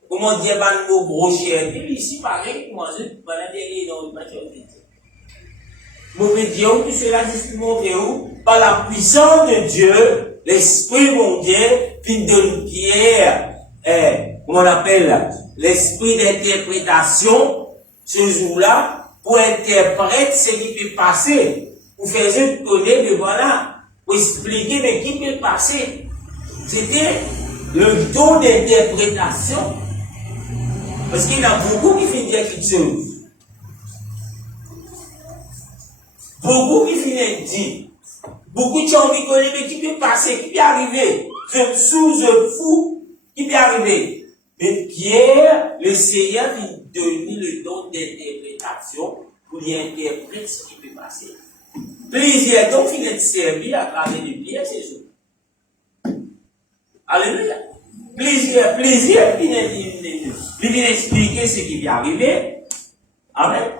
Comment dire, pas le mot brochier, puis ici, pareil, comment je vais aller dans le matériau. Mauvais Dieu, tout cela justement fait où? Par la puissance de Dieu, l'Esprit mon Dieu, puis de nous pierre, comment on appelle, l'esprit d'interprétation, ce jour-là, pour interpréter ce qui peut passer, pour faire juste connaître de voilà, pour expliquer mais qui peut passer. C'était le don d'interprétation. Parce qu'il y en a beaucoup qui finissent dire quelque chose. Beaucoup qui finissent dire. Beaucoup de gens qui connaissent, mais qui peut passer, qui peut arriver. Sous un fou, qui peut arriver. Mais Pierre, le Seigneur, lui donne le don d'interprétation pour lui interpréter ce qui peut passer. Plaisir, donc, il est servi à travers les Pierre, c'est ça. Alléluia. Plaisir, il vient expliquer ce qui vient arriver. Amen.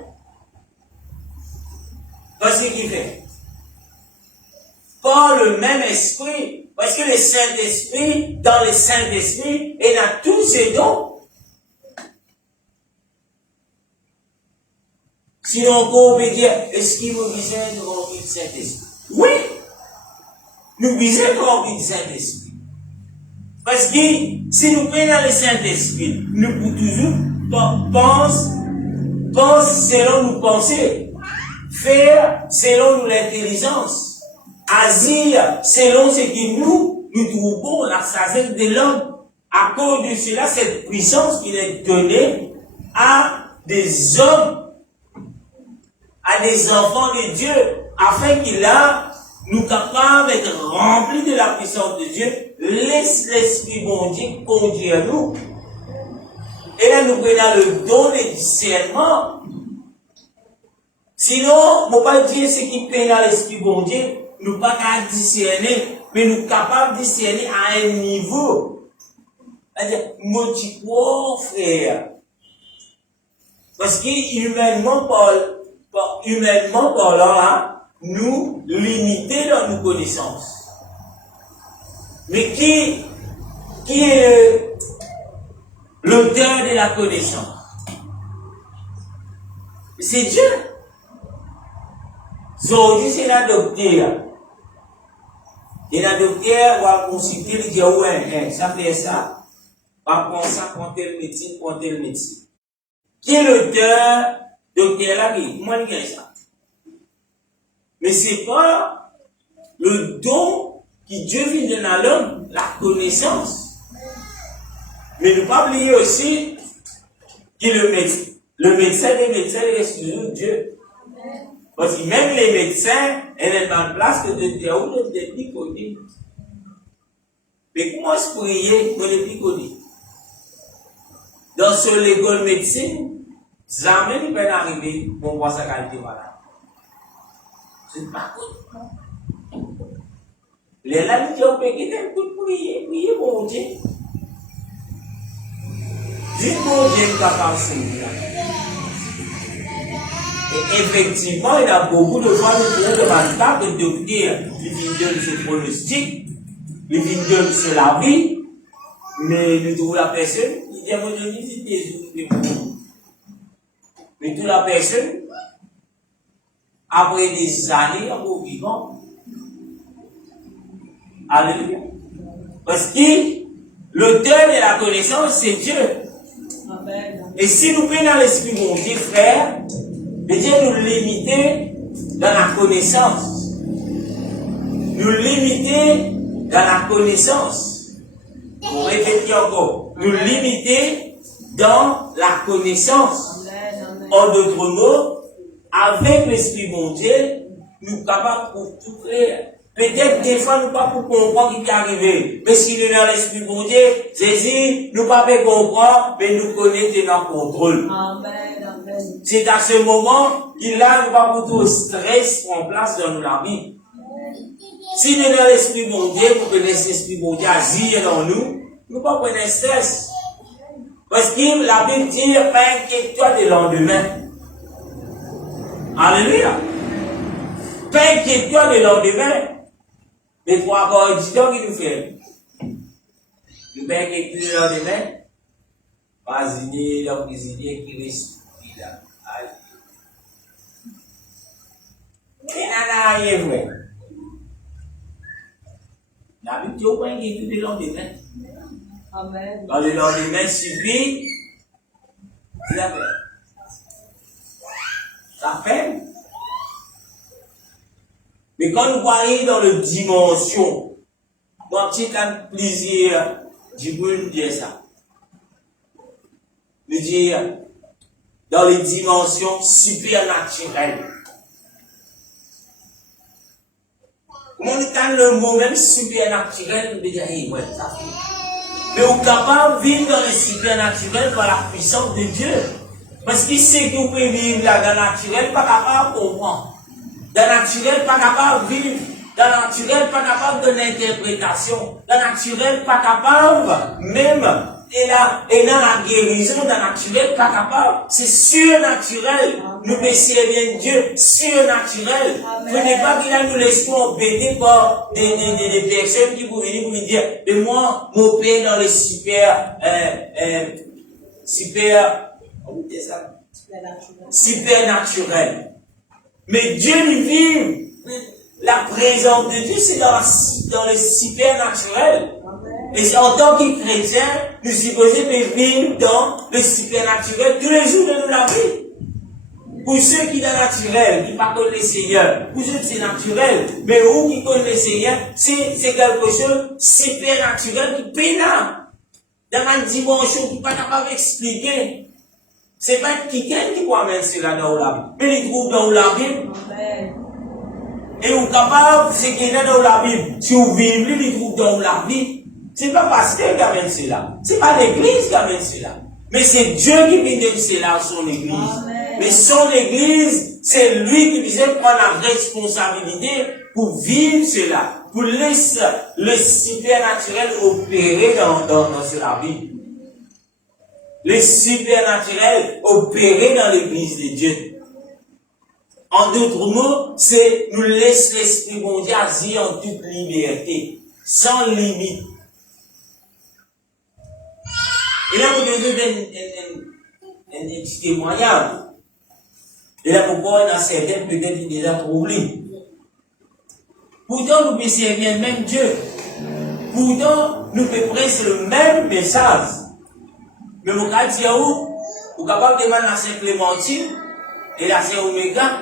Qu'est-ce qu'il fait? Par le même esprit, parce que le Saint-Esprit, dans le Saint-Esprit, il a tous ses dons. Sinon, on peut dire, est-ce qu'il nous besoin de remplir le Saint-Esprit? Oui! Nous besoin de remplir le Saint-Esprit. Parce que si nous prenons le Saint-Esprit, nous pouvons toujours penser selon nos pensées, faire selon nous l'intelligence, agir selon ce que nous trouvons la sagesse de l'homme. À cause de cela, cette puissance qui est donnée à des hommes, à des enfants de Dieu, afin qu'il a nous capables d'être remplis de la puissance de Dieu. Laisse l'Esprit bon Dieu conduire nous. Et là, nous prenons le don de discernement. Sinon, on ne peut pas dire ce qui prend dans l'Esprit bon Dieu, nous ne pas qu'à discerner, mais nous sommes capables de discerner à un niveau. C'est-à-dire, moi, tu crois, frère. Parce qu'humainement parlant, là, nous limiter dans nos connaissances. Mais qui est l'auteur de la connaissance? C'est Dieu. Aujourd'hui, c'est la docteur. Et la docteur va consulter le dire, ouais, ça fait ça. Va prendre ça, prendre telle médecine. Qui est l'auteur? Docteur là, moi, je dis ça. Mais c'est pas le don qui Dieu vient donner à l'homme, la connaissance. Mais ne pas oublier aussi que le médecin des médecins reste toujours Dieu. Parce que même les médecins, ils n'ont pas de place que de dire où le picoter. Mais comment se prier pour le picoter? Dans l'école de médecine, jamais il peut arriver pour voir sa qualité malade. C'est pas cool. Les là, ils disent, on peut quitter un coup de prier mon Dieu. Dites mon Dieu capable de sauver. Et effectivement, il y a beaucoup de fois qui ne demandent pas que le docteur lui donne ce pronostic, lui donne sur la vie, mais nous trouvons la personne, il dit à mon Dieu, c'est Jésus. Mais toute la personne, après des années, encore vivant. Alléluia. Parce que l'auteur de la connaissance, c'est Dieu. Amen. Et si nous prenons l'esprit mon Dieu, frère, de Dieu nous limiter dans la connaissance. Nous limiter dans la connaissance. Pour répéter encore. Nous limiter dans la connaissance. Amen. En d'autres mots, avec l'esprit bon Dieu, nous sommes capables pour tout faire. Peut-être des fois, nous ne pas pour comprendre ce qui est arrivé. Mais si nous dans l'esprit bon Dieu, Jésus, nous ne pas comprendre, mais nous connaissons dans le contrôle. Amen. C'est à ce moment qu'il a, nous pas pour tout stress en place dans la vie. Si nous dans l'esprit bon Dieu, vous connaissez l'esprit bon Dieu agir dans nous, nous ne pas prendre stress. Parce que la Bible dit, pas inquiète-toi de lendemain. Alléluia. Pas inquiète-toi de lendemain. Mais pour avoir du temps qu'il nous fait. Nous pas inquiéter de lendemain. Pas le prisonnier qui reste là. Il n'y a rien vrai. La Bible dit, pas inquiéter de lendemain. Amen. Dans le lendemain suffit, c'est la peine. La peine. Mais quand nous voyons dans le dimension, moi, j'ai quand plaisir, je peux nous dire ça. Nous dire, dans les dimensions supernaturelles. Comment on le mot même supernaturel, on peut dire, hey, ouais, ça fait. Mais on est capable de vivre dans le supernaturel par la puissance de Dieu. Parce qu'il sait que vous pouvez vivre là dans le naturel, pas capable de comprendre. Dans le naturel, pas capable de vivre. Dans le naturel, pas capable de l'interprétation. Dans le naturel, pas capable, même, et dans la guérison, dans le naturel, pas capable. C'est surnaturel. Nous messieurs bien Dieu, surnaturel. Ce n'est pas qu'il a nous laissé embêter par des personnes qui pourraient venir pour nous dire, mais moi, mon père dans le supernaturel. Mais Dieu lui vit. La présence de Dieu, c'est dans le supernaturel. Et en tant que chrétien, nous supposons vivre dans le supernaturel tous les jours de notre vie. Pour ceux qui sont naturels, qui ne connaissent pas le Seigneur, pour ceux qui sont naturels, mais vous qui connaissent le Seigneur, c'est quelque chose de supernaturel qui pénal. Dans une dimension qui n'est pas capable d'expliquer. C'est pas quelqu'un qui peut amener cela dans la Bible. Mais il trouve dans la Bible. Et vous êtes capable, c'est qu'il y a dans la Bible. Si vous vivez, il trouve dans la Bible. C'est pas pasteur qui amène cela. C'est pas l'église qui amène cela. Mais c'est Dieu qui vient cela à son église. Amen. Mais son église, c'est lui qui vient prendre la responsabilité pour vivre cela. Pour laisser le supernaturel opérer dans cela vie. Le supernaturel opérer dans l'église de Dieu. En d'autres mots, c'est nous laisser l'Esprit bon Dieu agir en toute liberté, sans limite. Et là, vous devez un petit témoignage. Et là, pourquoi dans certains, peut-être, il déjà troublé. Pourtant, nous pouvons servir même Dieu. Pourtant, nous pouvons prêcher le même message. Mais vous pouvez dire où? Vous êtes capable de demander à Saint-Clémentine et la Saint-Oméga.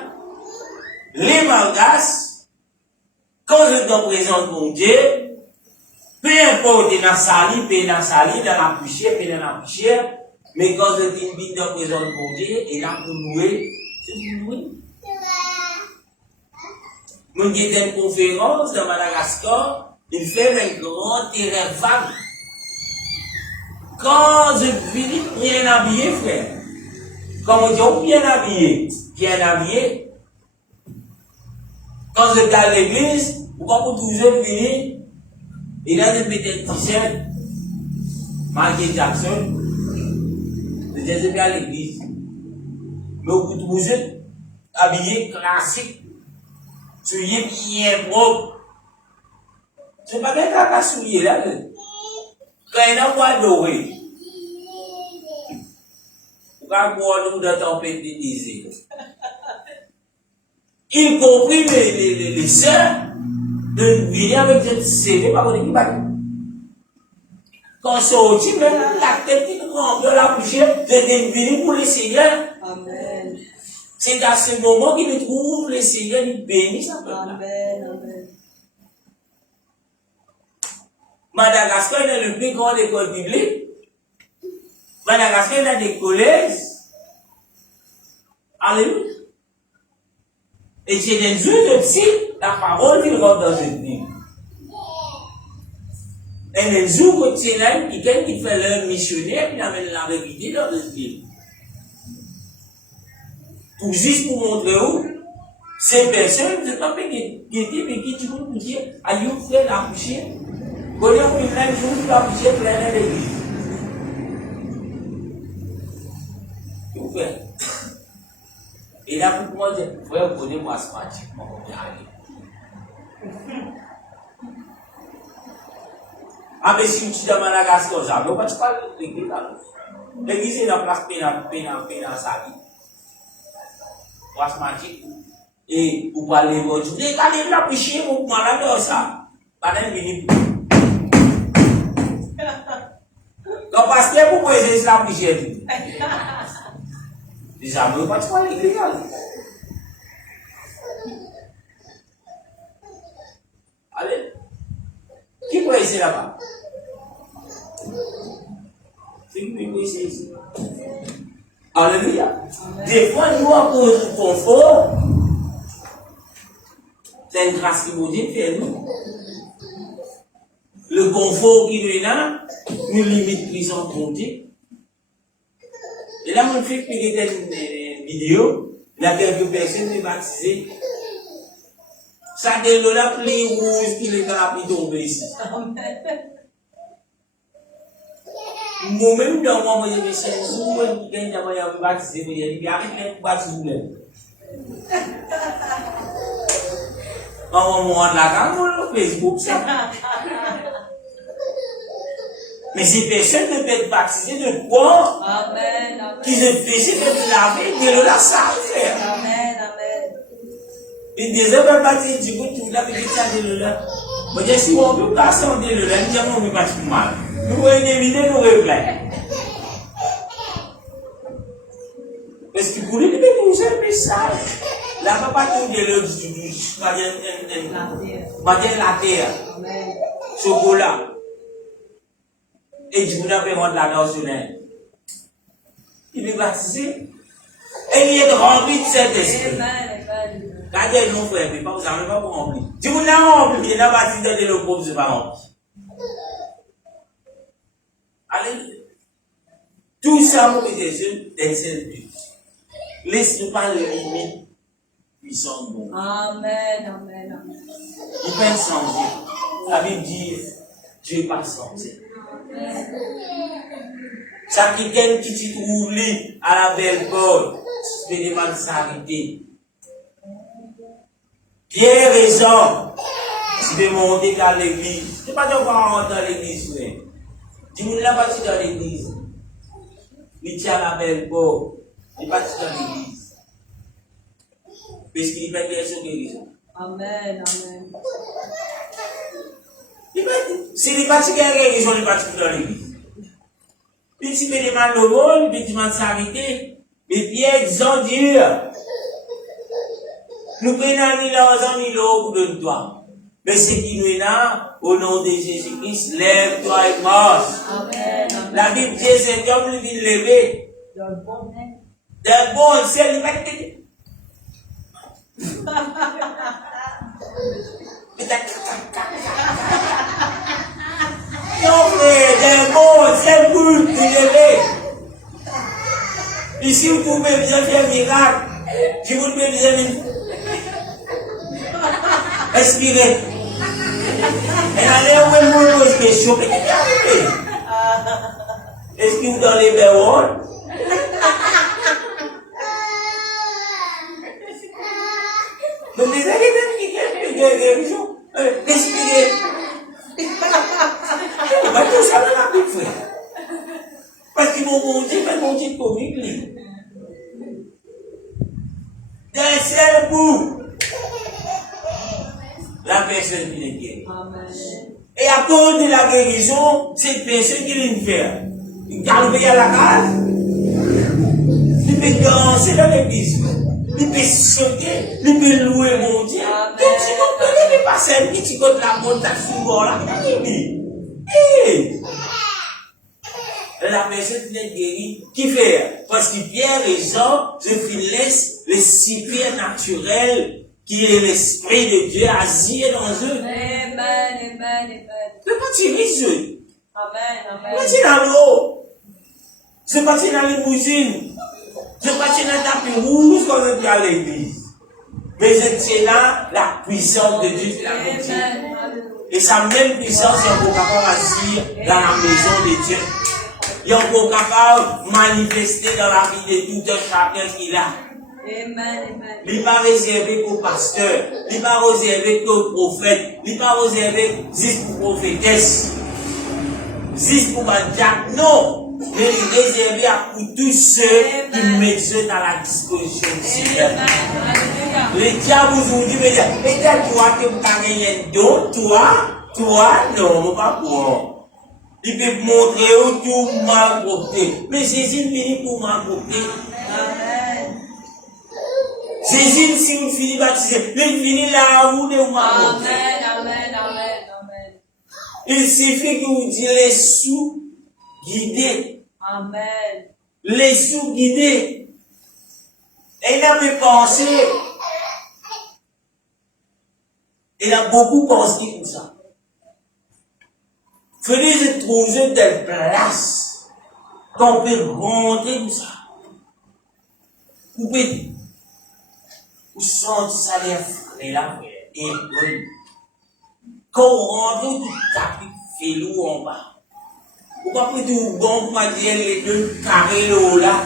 Les malgasses, quand je te présente mon Dieu, peu importe dans la salle, dans la poussière, mais quand je te présente mon Dieu, et là pour louer, c'est pour louer. Mon Dieu était une conférence dans Madagascar, il fait un grand terrain vague. Quand je finis bien habillé, frère, quand on dit bien habillé, quand je vais à l'église, pourquoi vous toujours venir, il a des petits t-shirts, Michael Jackson, je vais à l'église. Mais vous toujours habillé classique, souillé bien propre. C'est pas quelqu'un qui a souillé là. Quand il y a un mois doré, vous pouvez voir nous dans tempête de désir. Y compris les sœurs, de venir avec cette CV, pas qu'on est quand on sortit, même la tête qui nous rend la poussière, de venir pour le Seigneur. Amen. C'est à ce moment qu'il nous trouve le Seigneur, il bénit sa peuple. Amen. Amen. Madagascar est le plus grand école biblique. Madagascar a des collèges. Alléluia. Et c'est des yeux aussi, la parole qui rentre dans cette vie. Et les jours que c'est là, quelqu'un qui fait leur missionnaire, qui amène la vérité dans cette vie. Pour juste pour montrer où, ces personnes, c'est pas qui étaient, mais qui toujours nous dire, aïe, frère, la poussière. Quand on a une jour, la poussière pleine de l'église. Vous faites. Et là, pour moi, je dis, frère, vous connaissez moi pratiquement comme il arrive. Ah, mais si tu es dans Madagascar, ça ne veut pas parler de l'église. L'église est dans la place sa vie. Pragmatique. Et vous parlez de votre journée, regardez la péché, vous parlez de ça. Pas d'un minute. Donc, parce que vous pouvez la péché. Les amis ne vont pas l'église. Allez. Qui peut essayer là-bas? C'est qui peut essayer ici? Alléluia. Des fois, nous, en cause du confort, C'est une grâce qui vous dit, fait nous. Le confort qui nous est là, nous limite plus en compter. Et là, on fait une vidéo, il y a quelques personnes qui sont baptisées. Ça de la pluie rouge qui est rapide tomber ici. Nous-mêmes, dans le moment où il y a des chaînes, nous, qui gagnent d'abord à baptiser, il y a des baptiser. On monte la carte, Facebook, ça. Mais ces personnes ne peuvent être baptisées de quoi? Amen, amen. Qui se péché de laver, mais le la savent faire. Amen, amen. Et des hommes baptisés, du coup, tout là, mais qui t'a dit le là. Moi, je suis on peut passer en le là, nous avons pas tout mal. Nous voyons des vidéos, nous replay. Parce que pour lui, nous avons un message. Là, papa, tout de l'autre, la terre. Amen. Chocolat. Et du coup, on peut rendre la danse sur l'air. Il est baptisé. Et il est rempli de cet esprit. Amen, amen. Regardez, non, frère, mais pas, vous n'avez pas pour remplir. Si vous n'avez pas rempli, il n'a pas baptisé de l'eau propre, c'est pas rempli. Allez. Tout ça, vous mettez des seul but. Laisse-nous pas le limite. Puissant de bon. Amen, amen, amen. Il peut changer. La Bible dit, Dieu n'est pas changé. Chaque quelqu'un qui t'y trouve à la belle porte, tu te demandes s'arrêter. Pierre et Jean, tu peux monter dans l'église. Tu ne peux pas dire qu'on rentre dans l'église, frère. Tu ne l'as pas dit dans l'église. Il tient à la belle porte. Il n'est pas dit dans l'église. Parce qu'il n'est pas question guérison. Amen, amen. S'il n'est pas dit guérison, il n'est pas dit dans l'église. Puis tu me demandes le monde, puis tu demandes s'arrêter. Mais Pierre, disons Dieu, nous prenons ni l'argent ni l'eau pour de toi. Mais ce qui nous est là, au nom de Jésus-Christ, lève-toi et marche. Amen, amen. La Bible dit, c'est comme lui lever. D'un bon ciel, il va te non, frère, d'un bon ciel pour te lever. Ici, vous pouvez bien faire un miracle. Si vous pouvez bien respirer. Et allez où est mon pose question, mais qu'est-ce qui arrive? Est-ce que vous dans les verres? Donc, les alliés qui guérison, respirer. On va tout ça dans la Bible, frère. Parce qu'ils vont monter, mais monter comique, lui. D'un seul bout, la personne qui est guérie. Amen. Et à cause de la guérison, cette personne qui vient faire, il calme à la case, il peut danser dans l'église, il peut sauter, il peut louer mon Dieu. Donc si vous connaissez pas celle qui t'écoute la montagne sur bord là, la personne qui est guérie, qui fait? Parce que Pierre et Jean, je laisse le supérieur qui est l'Esprit de Dieu agir dans eux. Amen, amen, amen. Le petit riche, Amen, amen. parti dans l'eau, je suis parti dans les limousines, je suis parti dans le tapis rouge quand je suis à l'église. Mais je tiens là la puissance de Dieu qui l'a monté. Et sa même puissance est encore capable d'agir dans la maison de Dieu. Il est encore capable de manifester dans la vie de tout un chacun qu'il a. Amen, amen. Il n'est pas réservé pour pasteur, il n'est pas réservé pour prophète, il n'est pas réservé juste pour prophétesse, juste pour un diable, non. Mais il est réservé pour tous ceux qui mettent Dieu dans la disposition du Seigneur. Le diable aujourd'hui me dit, mais toi que vous avez gagné un don, toi, non, pas pour. Il peut montrer où tout mal porté. Mais Jésus finit pour mal porté. Amen. Jésus, si vous finissez baptisé, il finit là où vous mal porté. Amen, amen, amen, amen. Il suffit que vous dites les sous guidés. Amen. Les sous guidés. Et il a pensé. Et il y a beaucoup pensé pour ça. Fallait trouver telle place qu'on peut rentrer comme ça. Couper. Ou sentir ça l'air frais là, et bon. Quand on rentre, tout tapis fait l'eau en bas. Ou pas plus tout bon pour dire les deux carrés là,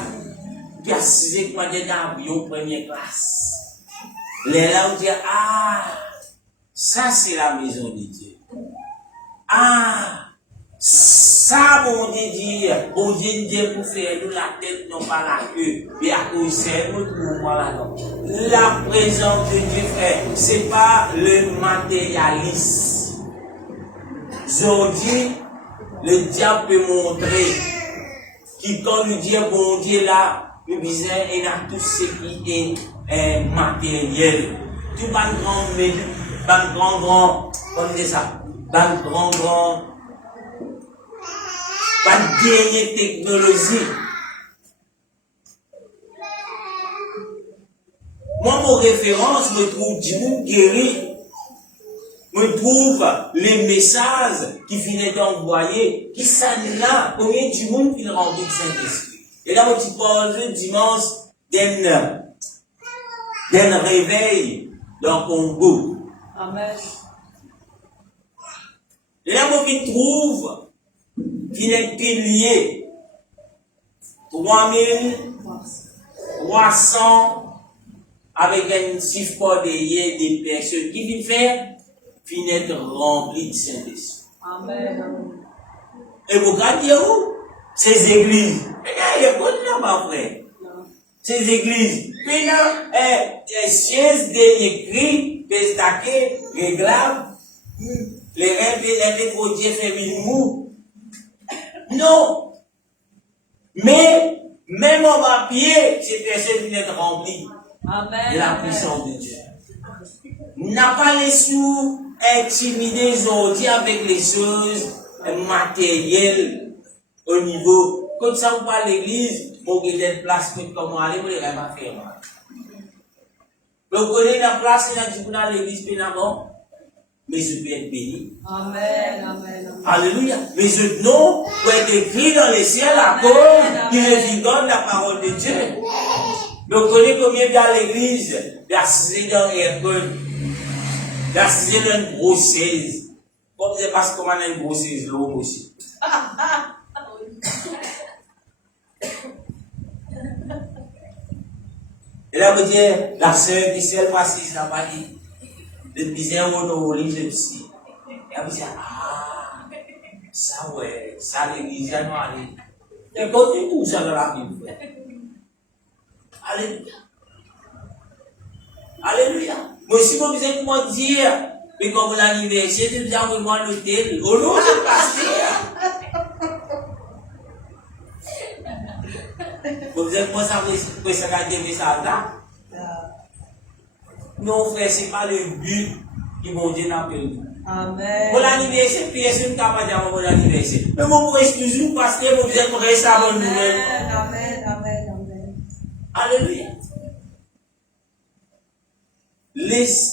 puis assiser pour dire d'avion première classe. Les là, on dit, ah, ça c'est la maison de Dieu. Ah, ça, mon Dieu, bon Dieu pour faire nous la tête, non pas la queue. Et à cause c'est nous trouvons là-dedans. La présence de Dieu, frère, c'est pas le matérialiste. Aujourd'hui, le diable peut montrer que quand le Dieu, bon Dieu là, le bizarre, il a tout ce qui est matériel. Tout pas grand, comme dit ça, pas de dernière technologie. Moi, mon référence, me trouve du monde guéri. Me trouve les messages qui viennent d'envoyer, qui s'annulent là, combien du monde qui remplit de Saint-Esprit. Et là, moi, tu parles dimanche d'un réveil dans le Congo. Amen. Et là, moi, je trouve qu'il est pilier 3300 avec un chiffre des personnes qui viennent faire, finissent être remplis de Saint-Esprit. Amen. Et vous regardez où? Ces églises. Il y a quoi là, ma frère? Ces églises. Puis là, chaises d'écrit, destaquées, réglables, les rêves des projets féminins mou. Non. Mais, même en papier, ces personnes viennent être remplies de la puissance de Dieu. N'a pas les sous intimidés aujourd'hui avec les choses matérielles au niveau. Comme ça, vous parlez de l'église, vous avez une place, comment aller, vous n'avez rien à faire. Vous connaissez la place, vous avez dit dans l'église, mais je peux être béni. Amen, amen, amen. Alléluia. Mais je non, pour être écrit dans les ciels à cause qui nous donne la parole de Dieu. Vous connaissez combien dans l'église, d'assister dans l'aircon, d'assister dans une grosseuse. Comme c'est parce qu'on a une grosseuse, l'homme aussi. Et là, vous dites, la sœur qui s'est assise là, va dire, le bizarre, on a livre aussi. Et vous dites, ah, ça, ouais, ça, l'église, elle va aller. Et continue tout ça dans la Bible. Alléluia. Alléluia. Moi aussi, vous êtes comment dire, mais comme l'anniversaire, je vous ai moi l'hôtel. Au nom de pasteur. Vous êtes moi, ça vous regarder mes messages là. Non, frère, ce n'est pas le but qui mon Dieu n'a perdu. Amen. Pour l'anniversaire, personne ne peut pas dire mon anniversaire. Mais moi, pour excuse-vous, parce que vous êtes prêts à bonne nouvelle. Amen, amen, amen. Alléluia.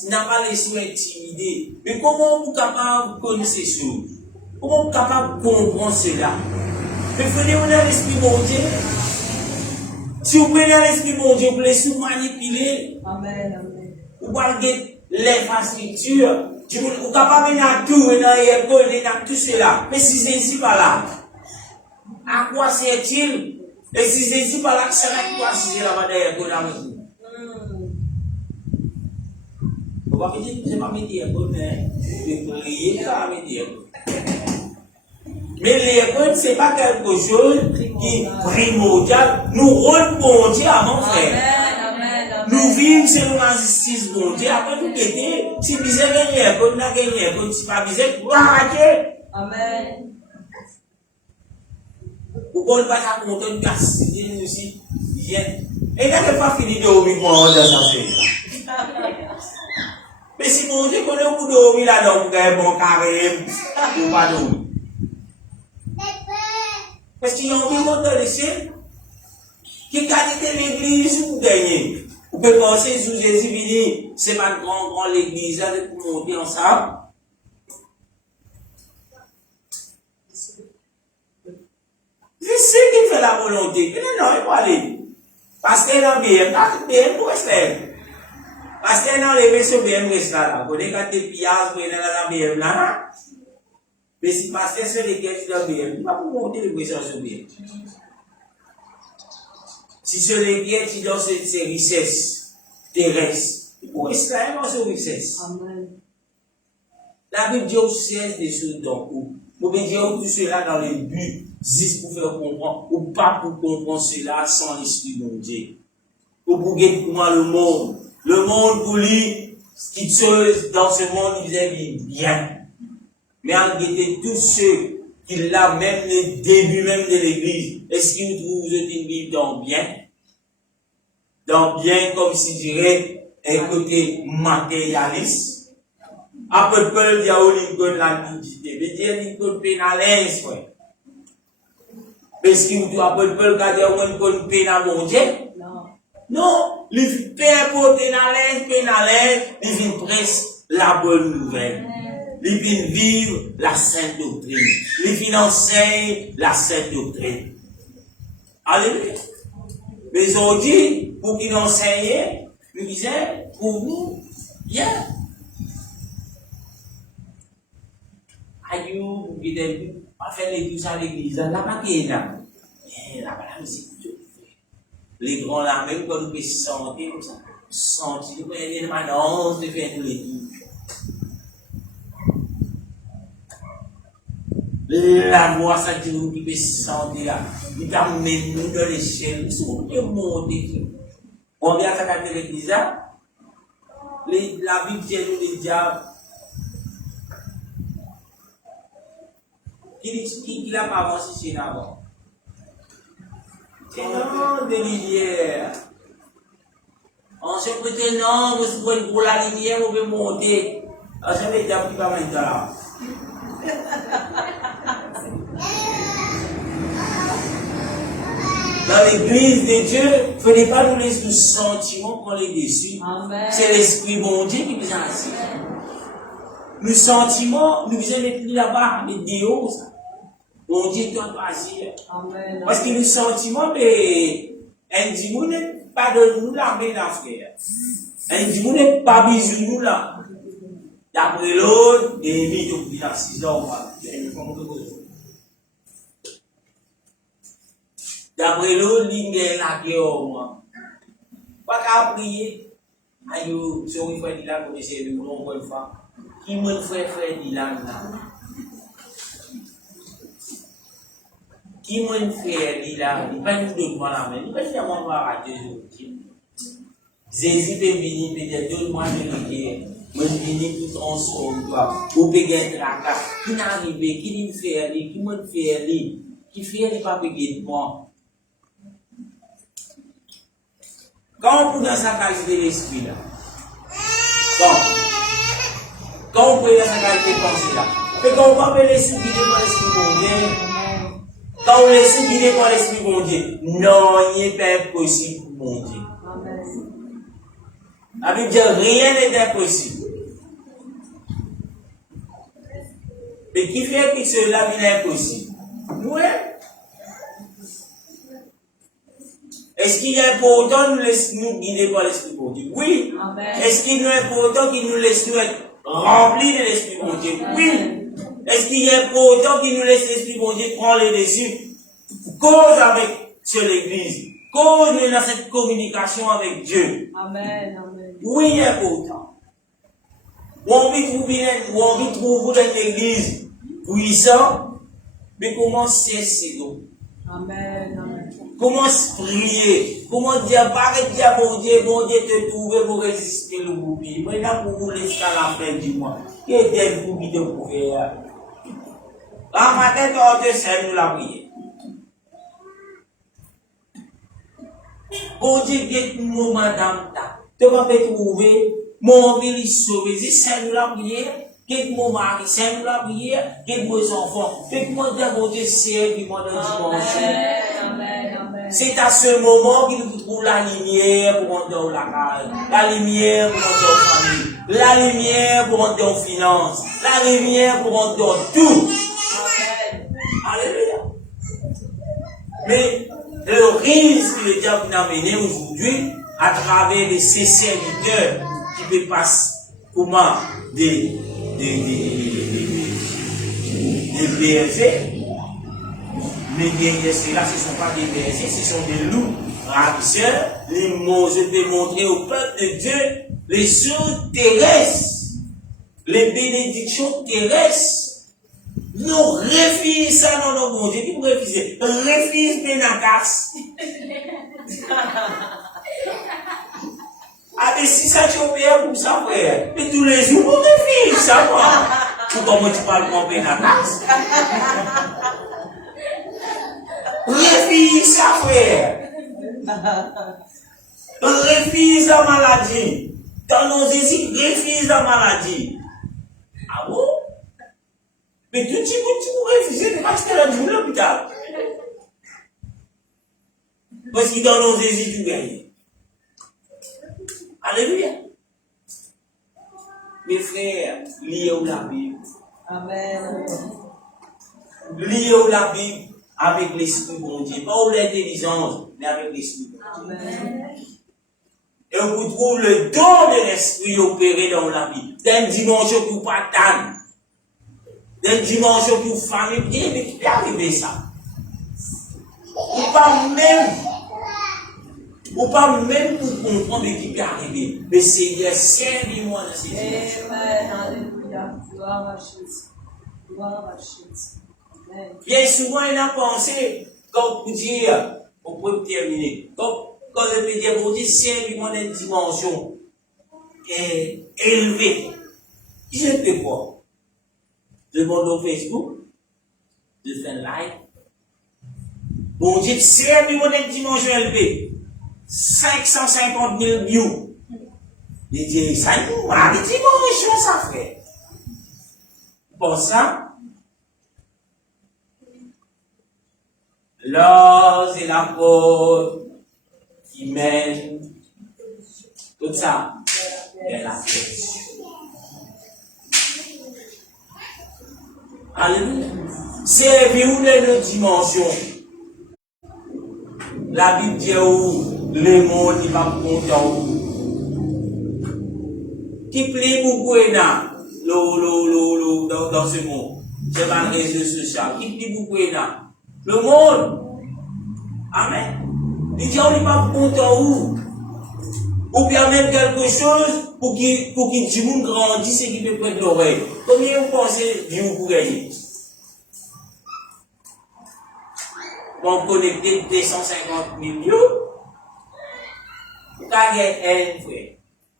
N'a pas laissé intimider. Mais comment vous êtes capable de connaître ces choses? Comment vous êtes capable de comprendre cela? Mais venez dans l'esprit mon Dieu. Si vous prenez l'esprit mon Dieu, vous laissez vous manipuler. Amen, amen. Vous parlez de l'infrastructure. Vous êtes capable de venir tout, dans tout cela. Mais si c'est ici par là, à quoi sert-il? Et si c'est ici par là, c'est là qui doit s'y là-bas derrière dans la maison. On va me dire que je ne vais pas me dire, mais de prier, ça va me dire. Mais l'école, ce n'est pas quelque chose qui est primordial. Nous rendons Dieu avant, frère. Nous vivons selon la justice de Dieu. Après tout, si vous avez l'école, vous avez l'école. Si pas vous avez, vous arrêtez. Amen. Vous ne pouvez pas être content de casser aussi. Et là, je n'ai pas fini de dormir pour en dire ça. Mais si mon Dieu connaît où dormir là-dedans, vous avez un bon carré, vous ne pas dormir. Parce qu'il y a un moment dans le ciel qui qualité l'église vous gagnez. Vous peut penser sous Jésus, il dit, c'est pas grand l'église, là, pour monter ensemble. C'est ce qui fait la volonté. Mais non, il faut aller. Parce que dans BM pour rester. Parce que dans les vaisseaux BM reste là. Vous avez quand des pillages, vous avez dans BM là. Mais si parce que c'est les guests dans BM, il va pas monter les vaisseaux sur BM. Si c'est les guests dans ces richesses terrestres, il faut rester là dans ces richesses. Amen. La Bible dit au cesse des choses dans vous. Vous pouvez dire tout cela dans le but, juste pour faire comprendre, ou pas pour comprendre cela sans l'esprit de Dieu. Ou pour guetter pour moi le monde. Le monde pour lui, ce qui se dans ce monde, il disait bien. Mais en guettant tous ceux qui l'ont, même le début même de l'église, est-ce qu'ils trouvent une Bible dans bien? Dans bien, comme si je dirais, un côté matérialiste. Après, Paul dit à Lincoln la nudité. Mais dire Lincoln pénalise, ouais. Parce qu'il vous après Paul qui a dit à Lincoln pénal mon Dieu? Non. Non. Il fait importer pénalise, il vient presque la bonne nouvelle. Il vient vivre la sainte doctrine. Il vient enseigner la sainte doctrine. Alléluia. Mais ils ont dit, pour qu'ils enseignent, nous disaient, pour nous, bien. Aïe, vous dites, pas faire l'église à l'église, là-bas qui est là. Là-bas, c'est tout. Les grands là, même quand nous pouvons sentir comme ça, sentir, nous pouvons aller dans la danse de faire l'église. La voix, ça dit, nous pouvons sentir là. Il va mener nous dans l'échelle. Nous pouvons monter. On vient à faire l'église là. La Bible dit, nous, les diables. Qui l'a pas avancé chez nous avant? C'est non, des lumières. On se prête non, vous pouvez pour la lumière, vous pouvez monter. On se met déjà plus pas maintenant. Dans l'église de Dieu, il ne fallait pas nous laisser nos sentiments qu'on est déçus. C'est l'esprit bon Dieu qui nous a assis. Nos sentiments, nous faisons mettre là-bas, les déos, ça. Bon Dieu qui en choisir. Parce que nos sentiments, mais, un dit, vous n'êtes pas de nous là, mais là, frère. Un dit, vous n'êtes pas bisous nous là. D'après l'autre, et mis au bout de 6 ans, d'après l'autre, il est là, qui est au moins. Pas qu'à prier. Aïe, si on fait dit là, comme c'est le nom de fois. Qui me fait faire dit là, qui me fait dire là, il va nous donner la main, il va dire on va arrêter Jésus peut venir peut-être 2 mois de l'hiver, moi je venir tout ensemble, ou peut-être la carte, qui n'arrive, qui me fait aller, qui me fait aller, qui fait aller pas payer de moi. Quand on peut dans sa qualité de l'esprit là, quand on peut dans sa qualité de pensée là, et quand on peut laisser guider par l'esprit bon Dieu, quand on laisse guider par l'esprit bon Dieu, non, il n'est pas impossible pour mon Dieu. La Bible dit rien n'est impossible. Mais qui fait que cela est impossible? Oui. Est-ce qu'il est important de nous laisser nous guider par l'esprit bon Dieu? Oui. Est-ce qu'il est important qu'il nous laisse nous être remplis de l'esprit bon Dieu? Oui. Est-ce qu'il est important qu'il nous laisse l'esprit bon Dieu prendre le dessus? Cause avec sur l'église. Cause dans cette communication avec Dieu. Amen. Oui, il est important. Ou envie de trouver dans l'église puissant, mais comment cesser donc? Amen. Comment se prier? Comment dire, dire bon Dieu te trouver pour résister le bouclier. Maintenant, pour vous laisser à la fin du mois. Qu'est-ce que vous qui vous faire? La matin, quand on te sert, nous la prier. Bon Dieu, qu'est-ce que nous, madame, tu vas me trouver, mon vie, sauver, si c'est nous la prière, qu'est-ce que mon mari, c'est nous la prière, qu'est-ce que vos enfants, qu'est-ce que mon Dieu, bon Dieu, c'est qui m'a donné dimanche. C'est à ce moment qu'il vous trouve pour la lumière pour rentrer dans la case, la lumière pour rentrer dans la famille, la lumière pour rentrer dans la finance, la lumière pour rentrer dans tout. Alléluia. Mais le risque que le diable nous a amené aujourd'hui, à travers de ces serviteurs qui peuvent passer comment des bergers, mais derrière cela, ce ne sont pas des bergers, ce sont des loups ravisseurs. Je vais montrer au peuple de Dieu les choses terrestres, les bénédictions terrestres. Nous refusons ça dans nos bons Dieu. Qui vous refusez? Refuse Benakas. Ah, mais si ça, tu es payé pour ça, frère. Mais tous les jours, vous refusez ça, moi. Comment tu parles pour Benakas? Refuse ça, frère. Refuse la maladie. Dans nos ici, refuse la maladie. Ah bon? Mais tout petit coup, tu pourrais refuser de rester dans l'hôpital. Parce que dans nos églises, tu gagnes. Alléluia. Mes frères, liez la Bible. Amen. Liez la Bible avec l'esprit bon Dieu. Pas l'intelligence, mais avec l'esprit bon Dieu. Amen. Et vous trouvez le don de l'esprit opéré dans la Bible. D'une dimension pour pas t'en. D'une dimension pour famille. Mais qui peut arriver ça? Ou pas même pour comprendre ce qui peut arriver. Mais Seigneur, servis-moi dans ces dimensions. Amen. Alléluia. Gloire à Jésus. Gloire à Jésus. Amen. Bien souvent, il a pensé, comme pour dire, on peut terminer, comme je peux dire, pour dire, servis-moi dans une dimension élevée. Je fais quoi? Je monte au Facebook, je fais un live. Bon Dieu, servis-moi dans une dimension élevée. 550 000 views. Il dit, ça nous a une dimension, ça fait. Pour ça, l'or et la côte qui mène tout ça vers la paix. Alléluia. Servez-vous dans notre dimension. La Bible dit où le monde il va content. Qui plaît beaucoup dans ce monde. C'est pas le réseau social. Qui plaît beaucoup le monde. Amen. Il dit on n'est pas content où. Ou bien même quelque chose pour qu'il du monde grandisse et qu'il peut prendre l'oreille. Combien vous pensez que vous gagner? Pour connecter 250 millions, vous gagnez 1, frère.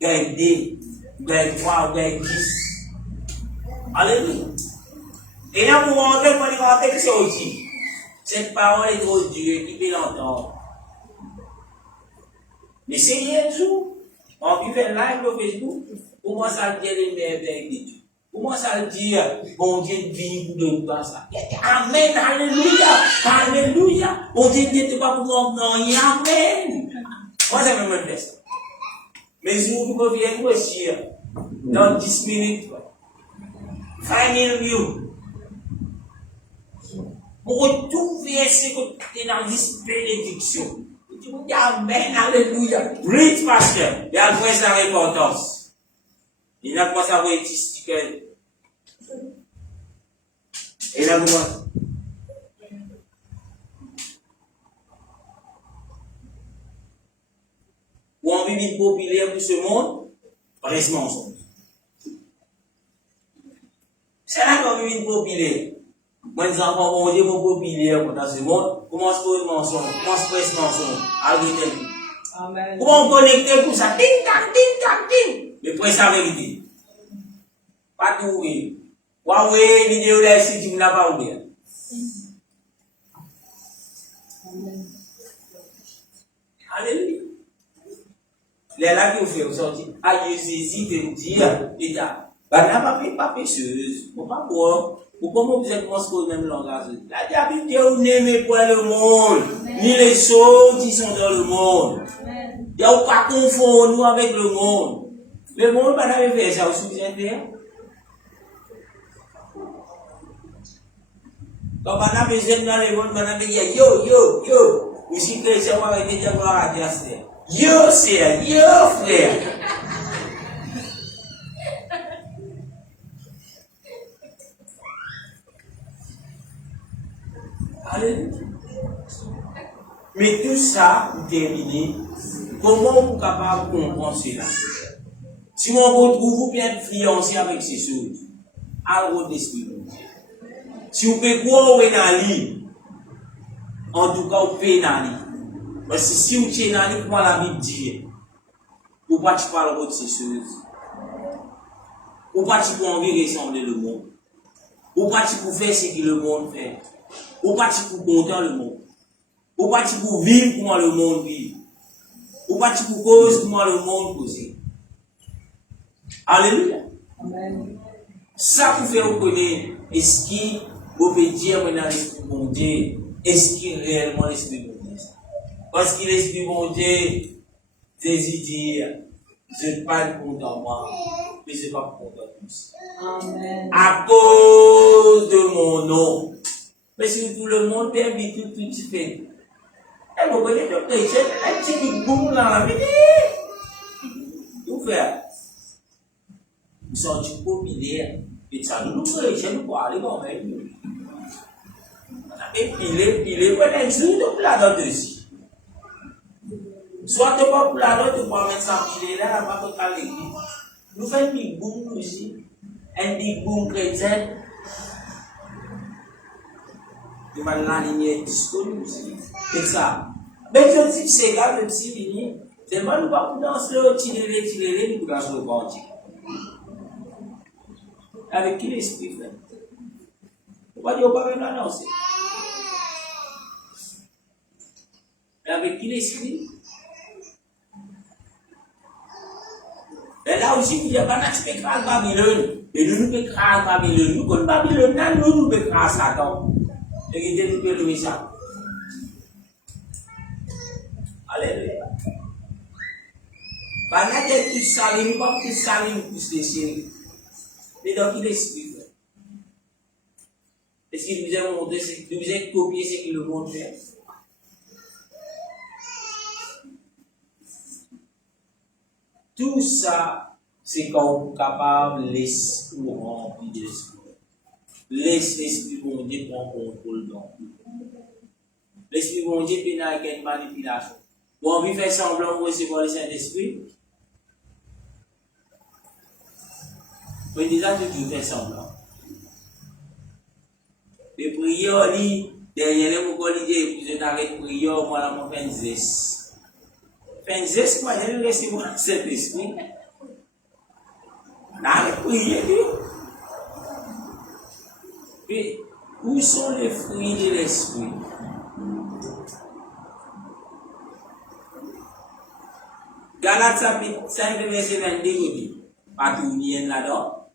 Gagnez 2, gagnez 3, gagnez 10. Alléluia. Et là, vous rentrez, vous allez que c'est aussi. Cette parole est trop dure, qui peut l'entendre. Mais c'est un jour, on peut faire live sur Facebook, pour moi ça dire les merveilles de Dieu. Pour moi ça dire, bon Dieu vit pour nous pas ça. Amen, alléluia, alléluia. Bon Dieu n'était pas pour nous, non, amen. Moi j'aime même faire ça. Mais je vous reviens aussi, dans 10 minutes, 5 000 views. Pour retrouver ce que tu es dans 10 bénédictions. Tu me dis amen, alléluia. Read, pasteur. Et après sa repentance. Il n'a pas sa rétistique. Il a commencé. Ou en vie populaire pour ce monde, reste mensonge. C'est là qu'on vit populaire. Moi, les enfants vont dire mon populaire dans ce monde. Comment se pose mensonge? Comment se presse mensonge? Arrêtez-le. Amen. Comment connecter pour ça? Ding, tang, ding, tang, ding. Mais presse la vérité. Pas tout, oui. Huawei, vidéo là, si tu ne l'as pas ouvert. Alléluia. Les là qui vous fait sortir. Ah, je saisis de dire, l'État. Bah, n'a pas fait pas pécheuse. Faut pas croire. Ou comment vous êtes pensé au même langage? La Bible dit, vous n'aimez pas le monde, ni les choses qui sont dans le monde. Il n'y a pas confondre nous avec le monde. Le monde, pas fait ça aussi, vous êtes bien. Quand on a besoin dans le monde, on a dit yo. Ici, chrétien, on va arrêter de voir à dire yo, c'est yo, frère. Alléluia. Mais tout ça, pour terminer, comment vous êtes capable de comprendre cela? Si on retrouve bien influencé avec ces choses, alors d'esprit. Si vous pouvez croire dans lui, en tout cas, vous pouvez dans lui. Parce que si vous êtes dans lui, comment la Bible dit, vous ne pouvez pas parler de ces choses. Vous ne pouvez pas envie ressembler le monde. Vous ne pouvez pas faire ce que le monde fait. Vous ne pouvez pas content le monde. Vous ne pouvez pas vivre comment le monde vit. Vous ne pouvez pas cause comment le monde cause. Alléluia. Amen. Ça vous fait reconnaître, est-ce qu'il vous peut dire maintenant l'esprit bon Dieu, est-ce qu'il réellement l'esprit bon Dieu? Parce que l'esprit bon Dieu, Jésus dit, je ne suis pas content moi, mais je ne suis pas content tous. Amen. À cause de mon nom. Mais si tout le monde permet tout petit peu. Et vous voyez, le chrétien, un petit boum dans la vie. Tout faire. Ils sont un petit peu populaires. Et ça, nous, chrétiens, nous, pour aller dans la vie. Et piler, voilà, ils sont de plat dessus. Soit tu vas pour la route, tu vas mettre ça piler là, là, pas total l'église. Nous faisons un big boom aussi. Un big boom chrétien. Tu vas l'aligner disponible aussi. Et ça. Mais je dis, c'est grave, le petit ligne. C'est mal, nous pas danser le tirer, nous danser le bandit. Avec qui l'esprit fait? On va dire, on va même l'annoncer. Avec qui l'esprit? Et là aussi, vous dites, on a fait craser Babylone. Et nous pouvons craser Babylone. Nous connaissons Babylone, nous pouvons craser Satan. Et nous pouvons le ça. Alléluia. Pendant que tout salut, nous ne pouvons pas tout salut pour se laisser. Mais dans qui l'esprit fait? Est-ce qu'il nous a montré, nous a copié ce que le monde fait? Tout ça, c'est quand on est capable de laisser remplir de l'esprit. Laisse l'esprit bon Dieu prendre contrôle dans tout. L'esprit bon Dieu peut avec une manipulation. Bon, on veut faire semblant de recevoir le Saint-Esprit. Mais déjà, tu fais semblant. Les prières, derrière les mots, je t'arrête de prier, moi, je fais un zeste. Fais un zeste, moi, je vais recevoir cet esprit. On arrête de prier, et où sont les fruits de l'esprit? Galates chapitre 5, verset 22, dit, pas tout bien là-dedans.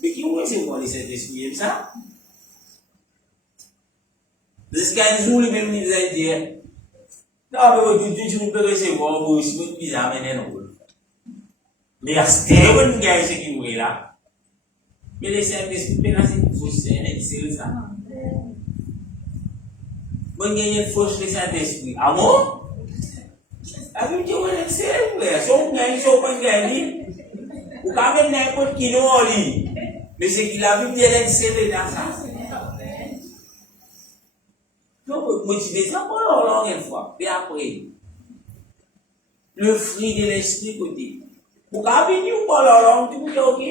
Mais qui vous recevoir le Saint-Esprit, ça? Jusqu'à un jour, il même nous a dit, non, mais tu peux recevoir, vous aussi, vous pouvez amener non. Mais à ce temps, vous avez ce qui vous est là. Mais le Saint-Esprit, c'est une fausse, c'est ça. Vous avez une fausse le Saint-Esprit. Ah bon? La Bible dit, c'est excellent, frère. Si on gagne, si on gagne, vous avez n'importe qui nous en lit. Mais c'est qu'il a vu bien excellent dans ça. Donc, motiver ça pour leur langue une fois. Et après, le fruit de l'esprit côté. Vous avez venir pour leur langue, vous dites, ok.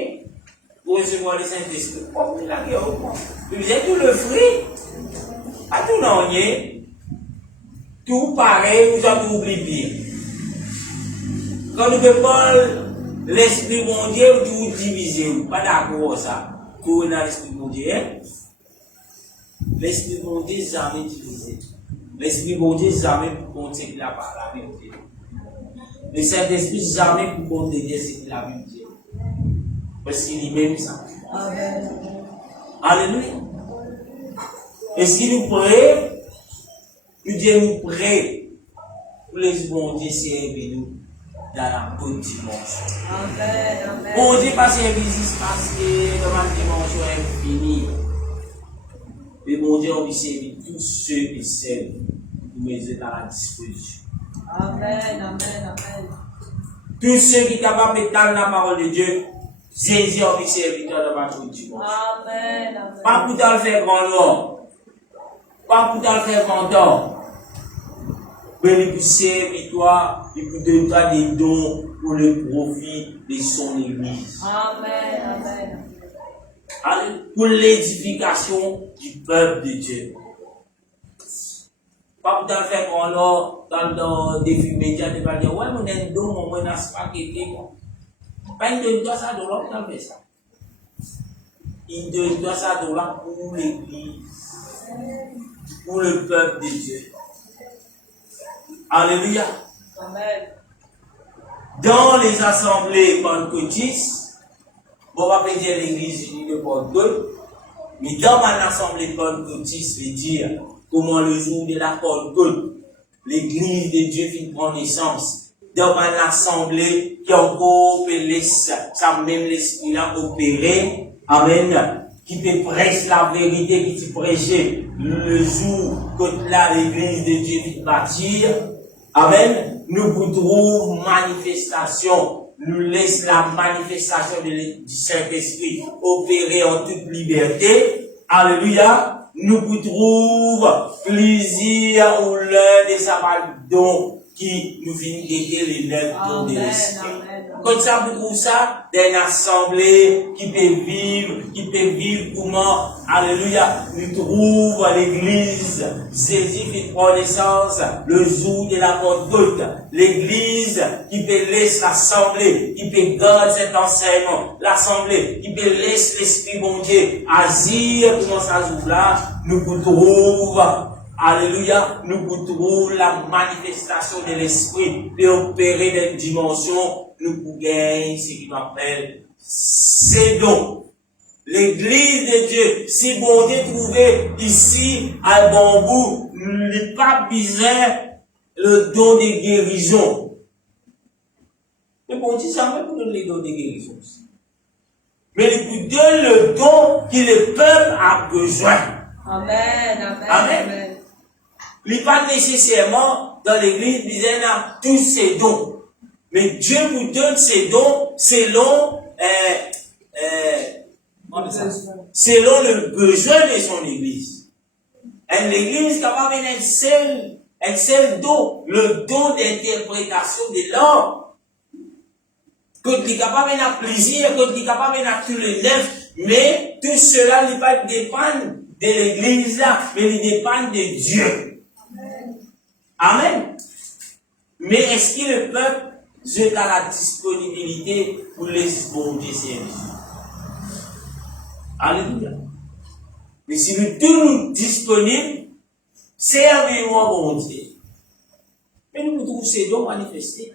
Vous recevoir le Saint-Esprit. Comme vous l'avez au point. Vous avez tout le fruit. À tout l'année. Tout pareil, vous avez oublié. Quand nous parlons l'esprit bon Dieu, vous divisez. Pas d'accord ça. Pour dans l'esprit bon Dieu. L'esprit bon Dieu jamais divisé. L'esprit bon Dieu jamais pour compter la Bible. Le Saint-Esprit jamais pour compter ce que la Bible dit. Parce qu'il est même ça. Amen. Alléluia. Est-ce qu'il nous prie? Nous disons nous prie. pour les bon Dieu servir nous dans la bonne dimension. Amen. Amen. Bon Dieu pas servir parce que dans la dimension est finie. Mais bon Dieu, on veut servir tous ceux qui servent, nous mettre à la disposition. Amen. Amen. Amen. Tous ceux qui sont capables de mettre la parole de Dieu, Jésus a mis serviteur dans ma dimension. Amen. Amen. Pas pour t'en faire grand nom, pas pour t'en faire grand temps. Mais il peut servir toi, il peut donner toi des dons pour le profit de son église. Amen. Amen. Pour l'édification du peuple de Dieu. Pas pour t'en faire grand nom dans le défi média, tu vas dire, ouais, mon don, mon n'a pas été. Pas une donne toi ça dollar pour faire ça. Il donne toi ça dollar pour l'église, pour le peuple de Dieu. Alléluia. Amen. Dans les assemblées pentecôtistes, on va pas dire l'église unie de Pentecôte, mais dans mon assemblée pentecôtiste, je veux dire comment le jour de la Pentecôte, l'église de Dieu fit prendre naissance. Dans mon assemblée qui a encore opéré ça même l'esprit là opéré, amen, qui peut prêcher la vérité, qui peut prêcher le jour que là l'église de Dieu fit bâtir. Amen. Nous vous trouvons manifestation. Nous laisse la manifestation du Saint-Esprit opérer en toute liberté. Alléluia. Nous vous trouvons plaisir ou l'un des sabbats qui nous viennent aider les neuf dons de l'Esprit. Comme ça, vous trouvez ça d'une assemblée qui peut vivre comment, alléluia, nous trouvons l'église, Jésus qui prend naissance le jour de la Pentecôte, l'église qui peut laisser l'assemblée, qui peut garder cet enseignement, l'assemblée qui peut laisser l'Esprit bon Dieu agir comment ça joue là, nous vous trouvons. Alléluia, nous trouvons la manifestation de l'esprit et opérer dans une dimension, nous pouvons gagner ce qu'il appelle ces dons. L'église de Dieu, si bon Dieu trouvé ici à Bambou, n'est pas bizarre le don de guérison. Mais bon Dieu, ça va pour donner le don de guérison. Mais il peut donner le don que le peuple a besoin. Amen. Amen. Amen. Amen. Il n'est pas nécessairement dans l'église, il a tous ces dons. Mais Dieu vous donne ces dons selon, selon le besoin de son église. Et l'église est capable d'un seul don, le don d'interprétation de l'homme. Que tu es capable d'un plaisir, que tu es capable d'un tout le neuf, mais tout cela n'est pas dépend de l'église là, mais il dépend de Dieu. Amen. Mais est-ce que le peuple est à la disponibilité pour les bons services? Alléluia. Mais si nous tous disponibles, servez-moi bon Dieu. Mais nous trouvons ces dons manifestés.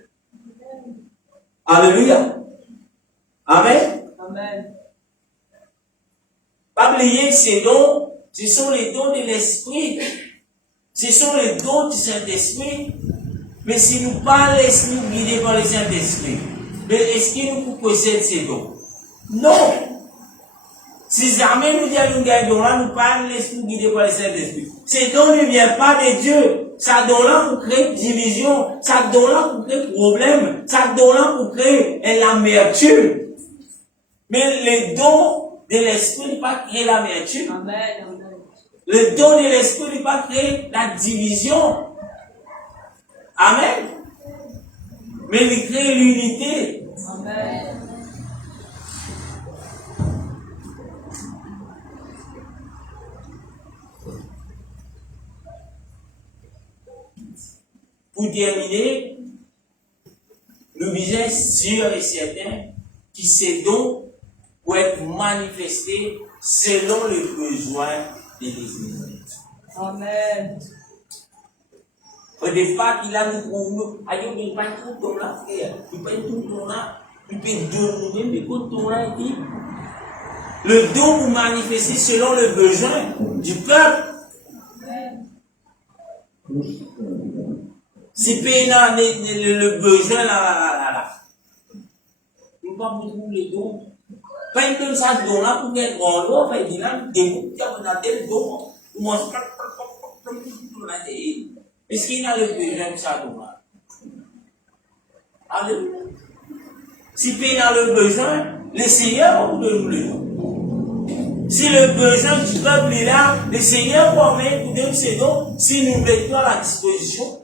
Alléluia. Amen. Amen. Pas oublier ces dons, ce sont les dons de l'esprit. Ce sont les dons du Saint-Esprit. Mais si nous pas laissons nous guider par le Saint-Esprit, mais est-ce que nous possédons ces dons? Non. Si jamais nous disons nous gagnons là, nous pas laissons nous guider par le Saint-Esprit. Ces dons ne viennent pas de Dieu. Ça donne là pour créer division. Ça donne là pour créer problème. Ça donne là pour créer l'amertume. Mais les dons de l'Esprit ne pas créer l'amertume. Amen. Le don de l'esprit ne pas créer la division. Amen. Mais il crée l'unité. Amen. Pour terminer, nous visons sûr et certain que ces dons pour être manifestés selon les besoins de l'Église. Amen. Au départ, il a nous pour nous, il pas tout ton là, frère, il pas tout ton là, il peut donner, mais quand ton là dit, le don pour manifester selon le besoin du peuple. Si payer le besoin, là. Nous ne pouvons pas trouver les dons. Quand il donne ça don là pour faire grand lot, il dit là, il y a tel don. Est-ce qu'il a le besoin de ça don là? Alléluia. Si payer a le besoin, le Seigneur va vous donner le don. Si le besoin du peuple est là, le Seigneur va mettre pour donner ses dons si nous mettons à la disposition.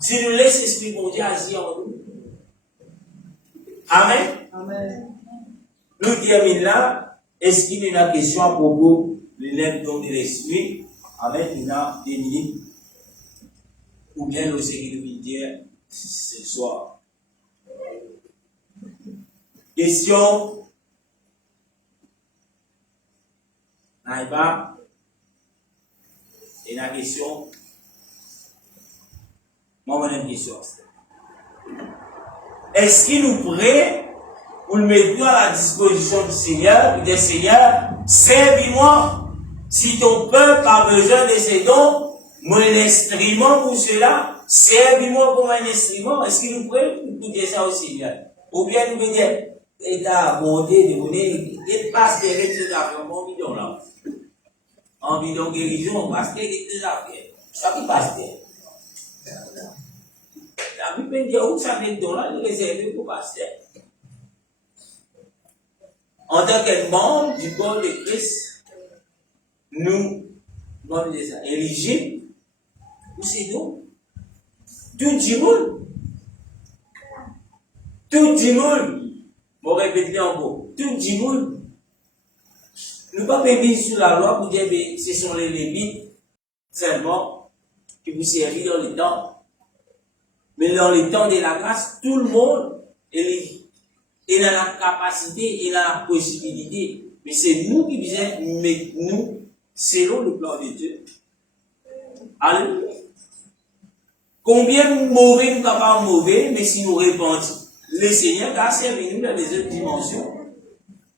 Si nous laissons l'Esprit de Dieu agir en nous. Amen. Amen. Nous terminons là. Est-ce qu'il y a une question à propos de l'élève don de l'Esprit? Amen. Il y a des minutes. Ou bien le Seigneur nous dire ce soir. Question? Naïba? Et la question? Moi, j'ai une question. Est-ce qu'il nous prêt pour le mettre à la disposition du Seigneur, du Seigneur, servis-moi. Si ton peuple a besoin de ces dons, mon instrument pour cela, servis-moi comme un instrument. Est-ce qu'il nous prêt pour dire ça au Seigneur? Ou bien nous dire, État, bonté, de donner, et passe des règles d'affaires, mon bidon là. En bidon guérison, passe des affaires. Ça qui passe des. La Bible dit, où ça met dans là, réservé pour passer. En tant que membre du corps de Christ, nous, comment dire ça, éligibles, ou c'est nous, tout le monde, bon, répétez encore, tout le monde, nous ne pas périr sur la loi pour dire, que ce sont les Lévites seulement qui vous servent dans le temps. Mais dans le temps de la grâce, tout le monde est dans la capacité et dans la possibilité. Mais c'est nous qui disons, mais nous, selon le plan de Dieu. Alléluia. Combien de mauvais nous capables mauvais, mais si nous répandons, le Seigneur a servi nous dans les autres dimensions.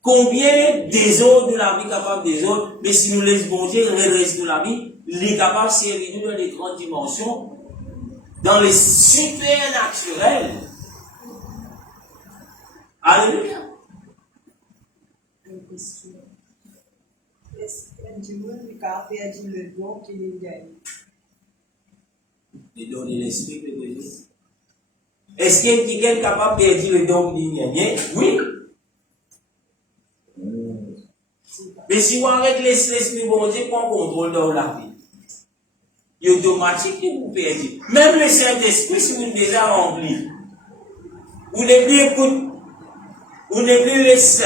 Combien des autres de la vie capables des autres, mais si nous laissons bon Dieu redresser de la vie, il est capable de servir nous dans les grandes dimensions. Dans les supernaturels. Alléluia. Une question. Est-ce que du monde qui a perdu le don qu'il a gagné? Le don de l'esprit de Dieu. Est-ce qu'il y a quelqu'un qui est capable de perdre le don qu'il a gagné? Oui. Mais si vous arrêtez l'esprit, bon Dieu prend contrôle dans la vie. Il est automatique que vous perdez. Même le Saint-Esprit, si vous êtes déjà rempli, vous n'êtes plus écoute, vous n'êtes plus laissé,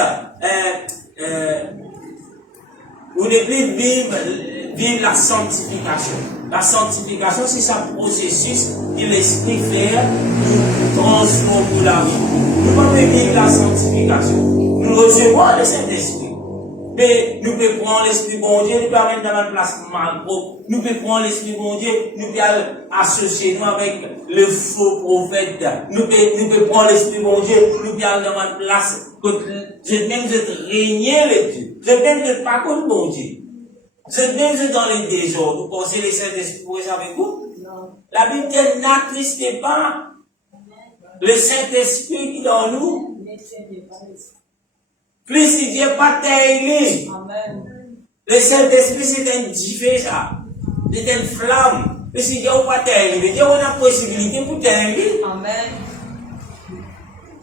vous n'êtes plus vivre la sanctification. La sanctification, c'est ça processus que l'Esprit fait pour transformer la vie. Nous ne pouvons pas vivre la sanctification. Nous recevons le Saint-Esprit. Mais nous pouvons prendre l'Esprit bon Dieu, nous pouvons mettre dans notre place mal propre. Nous pouvons prendre l'Esprit bon Dieu, nous pouvons associer nous avec le faux prophète. Nous pouvons prendre l'Esprit bon Dieu, nous pouvons aller dans notre place. Je même de régner les dieux. Je même de pas contre bon Dieu. Je même de dans les désordres. Vous pensez les Saint-Esprit pour ça avec vous? Non. La Bible dit, n'attristez pas le Saint-Esprit qui est dans nous. Plus il vient pas t'aider. Amen. Le Saint-Esprit, c'est un diffé, ça. C'est une flamme. Plus il vient pas t'aider. Dieu, on a la possibilité pour t'aider. Amen.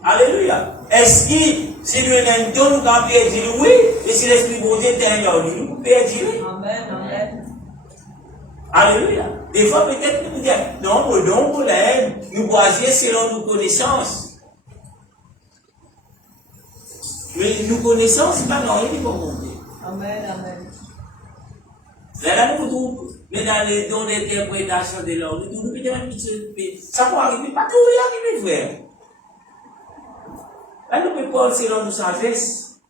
Alléluia. Est-ce que, si nous avons un don, nous avons dire oui, et si l'Esprit bon Dieu t'aide, nous pouvons dire. Amen. Amen. Alléluia. Des fois, peut-être, nous disons, non, pour don, pour l'aide, nous pouvons agir selon nos connaissances. Mais nos connaissances, c'est pas rien qui vont monter. Amen, amen. Là, nous trouvons, mais dans les dons d'interprétation de l'ordre, nous trouvons un petit peu. Ça peut arriver, pas tout arriver, frère. Là, nous pouvons parler selon nos sagesse.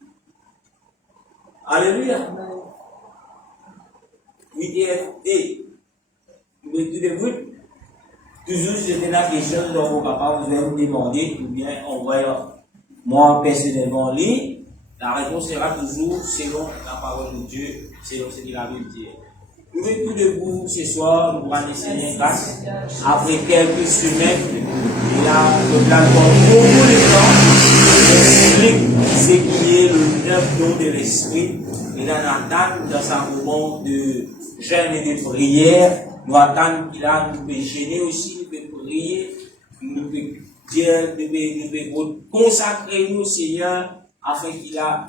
Alléluia. UDFD. Nous mettons des bruits. Toujours, c'était la question de vos papas, vous allez vous demander, ou bien on va. Moi, personnellement, la réponse sera toujours selon la parole de Dieu, selon ce qu'il a dit. Nous sommes tous debout ce soir, nous allons Seigneur grâce. Après quelques semaines, il a beaucoup de temps, il explique ce qui est le neuf don de l'esprit. Il en attend dans un moment de jeûne et de prière. Nous attendons qu'il a, nous peut gêner aussi, nous peut prier, nous peut dire, nous peut consacrer nous au Seigneur afin qu'il a,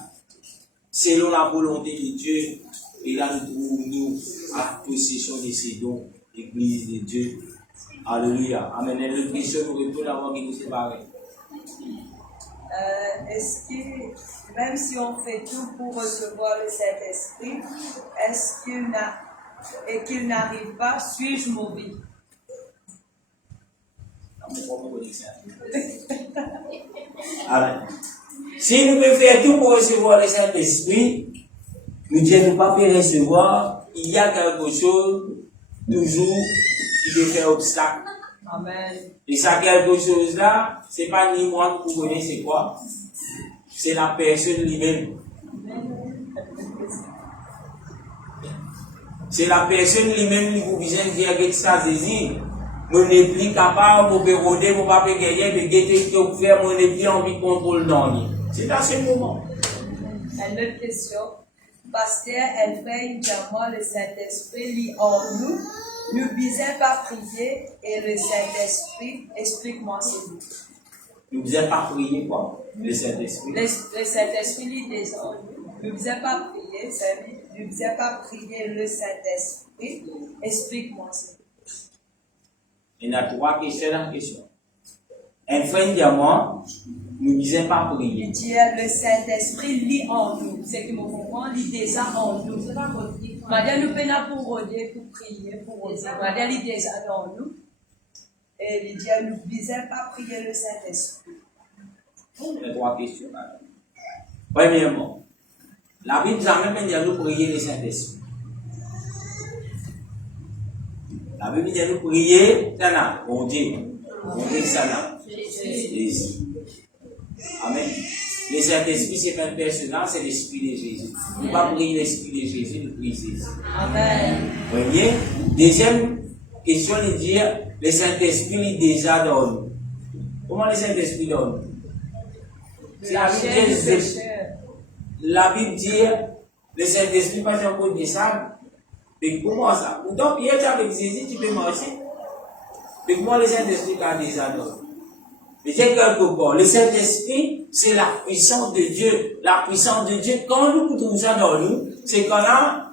selon la volonté de Dieu, et là nous trouvons nous à possession de ces dons, l'Église de Dieu. Alléluia. Amen. Et le question nous retourne avant qu'il nous sépare. Est-ce que, même si on fait tout pour recevoir le Saint-Esprit, est-ce qu'il n'arrive pas, suis-je mauvais? Amen. Si nous pouvons faire tout pour recevoir le Saint-Esprit, nous disons ne pas recevoir, il y a quelque chose, toujours, qui peut faire obstacle. Amen. Et ça, quelque chose là, c'est pas ni moi qui vous connaissez c'est quoi? C'est la personne lui-même. C'est la personne lui-même qui vous vient de dire que ça désire. Mon n'est plus capable, mon pérodé, mon papa gagner, de guetter ce que faire, mon n'est plus envie de contrôle dans. C'est à ce moment. Une autre question. Pasteur, elle fait également le Saint-Esprit lit en nous. Nous visons pas prier et le Saint-Esprit, explique-moi s'il vous plaît. Nous ne faisons pas prier quoi? Le Saint-Esprit. Le Saint-Esprit lit des en nous. Nous ne faisons pas prier, nous ne faisons pas prier le Saint-Esprit, explique-moi s'il vous plaît. Il y a trois questions dans la question. Un frère diamant, nous ne disons pas prier. Il dit le Saint-Esprit lit en nous. C'est que mon comprend, lit déjà en nous. Madame, nous pouvons pour rôder, pour prier, pour rôder. Madame, lit déjà dans nous. Et il dit nous ne disons pas prier le Saint-Esprit. Il y a trois questions. Premièrement, la Bible n'a même dit à nous prier le Saint-Esprit. La Bible dit à nous prier, Sana, bon Dieu. Bon Dieu, Sana. Jésus. Amen. Le Saint-Esprit, c'est pas un personnage, c'est l'Esprit de Jésus. Nous ne pouvons pas prier l'Esprit de Jésus, nous prions Jésus. Amen. Voyez? Deuxième question, il dit, le Saint-Esprit est déjà dans nous. Comment le Saint-Esprit dans nous? C'est la Bible dit, le Saint-Esprit pas encore de sable. Mais comment ça? Donc, Pierre, tu avec Jésus, tu peux marcher. Mais comment le Saint-Esprit a déjà dans nous? Mais j'ai quelque part. Le Saint-Esprit, c'est la puissance de Dieu. La puissance de Dieu, quand nous trouvons ça dans nous, c'est quand là,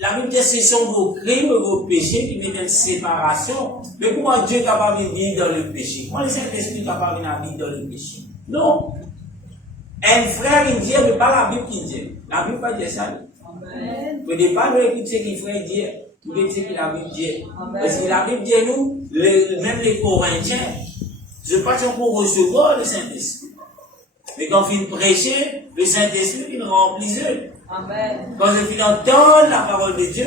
la Bible dit, ce sont vos crimes, vos péchés qui mettent une séparation. Mais comment Dieu est capable de vivre dans le péché? Comment le Saint-Esprit est capable de vivre dans le péché? Non. Un frère, il dit, mais pas la Bible qui dit. La Bible pas dire ça. Amen. Au départ, nous écoutons ce qu'il frère dit. Vous devez dire que la Bible dit. Parce que la Bible dit, nous, même les Corinthiens, je pense qu'on peut recevoir le Saint-Esprit. Mais quand on finit de prêcher, le Saint-Esprit, il remplit eux. Amen. Quand je finis d'entendre la parole de Dieu,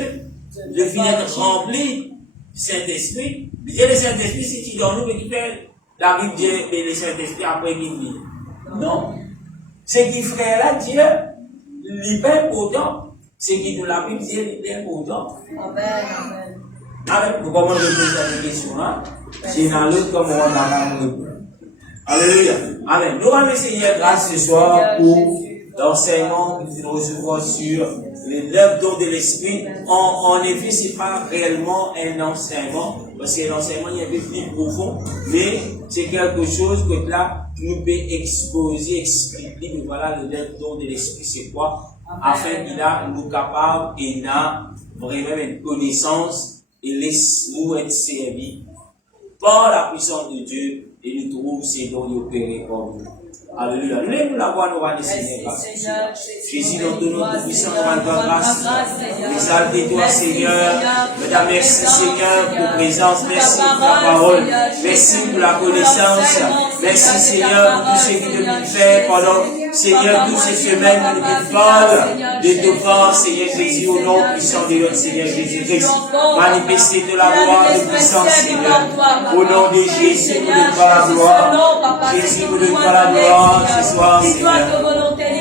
je finis d'être rempli du Saint-Esprit. Dieu, le Saint-Esprit, c'est qui dans nous, mais qui fait la Bible dit, et le Saint-Esprit après qu'il vit. Non. C'est qui frère là, Dieu, l'hyper-important. C'est qui nous la Bible dit, l'hyper-important. Amen. Amen. Avec, vous comment je pose cette question, hein? C'est dans l'autre comme on va répondre. Alléluia. Amen. Nous allons essayer grâce ce soir pour l'enseignement que nous recevons sur les 9 dons de l'esprit. En effet, c'est pas réellement un enseignement, parce que l'enseignement est un peu plus profond, mais c'est quelque chose que là, nous peut exposer, expliquer, mais voilà, le 9 dons de l'esprit, c'est quoi? Afin qu'il a, nous capable et n'a vraiment une connaissance et laisse-nous être servis par la puissance de Dieu et nous trouvons ces dons d'opérer comme nous. Alléluia. Lève la voix, nous va le Seigneur. Jésus, dans ton nom puissant, nous rendons grâce. Exalte-toi, Seigneur. Mesdames, merci, Seigneur, pour ta présence. Merci pour ta parole. Merci pour la connaissance. Merci, Seigneur, pour tout ce que tu nous fais pendant Seigneur, toutes ces semaines, nous te parlons de tes forces, Seigneur Jésus, au nom puissant de notre Seigneur Jésus-Christ. Manifester de la gloire, de puissance, Seigneur. Au nom de Jésus, nous te parlons la gloire. Jésus, nous te parlons la gloire ce soir, Seigneur.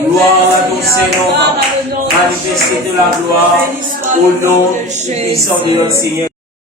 Gloire à ton Seigneur. Manifester de la gloire, au nom puissant de notre Seigneur.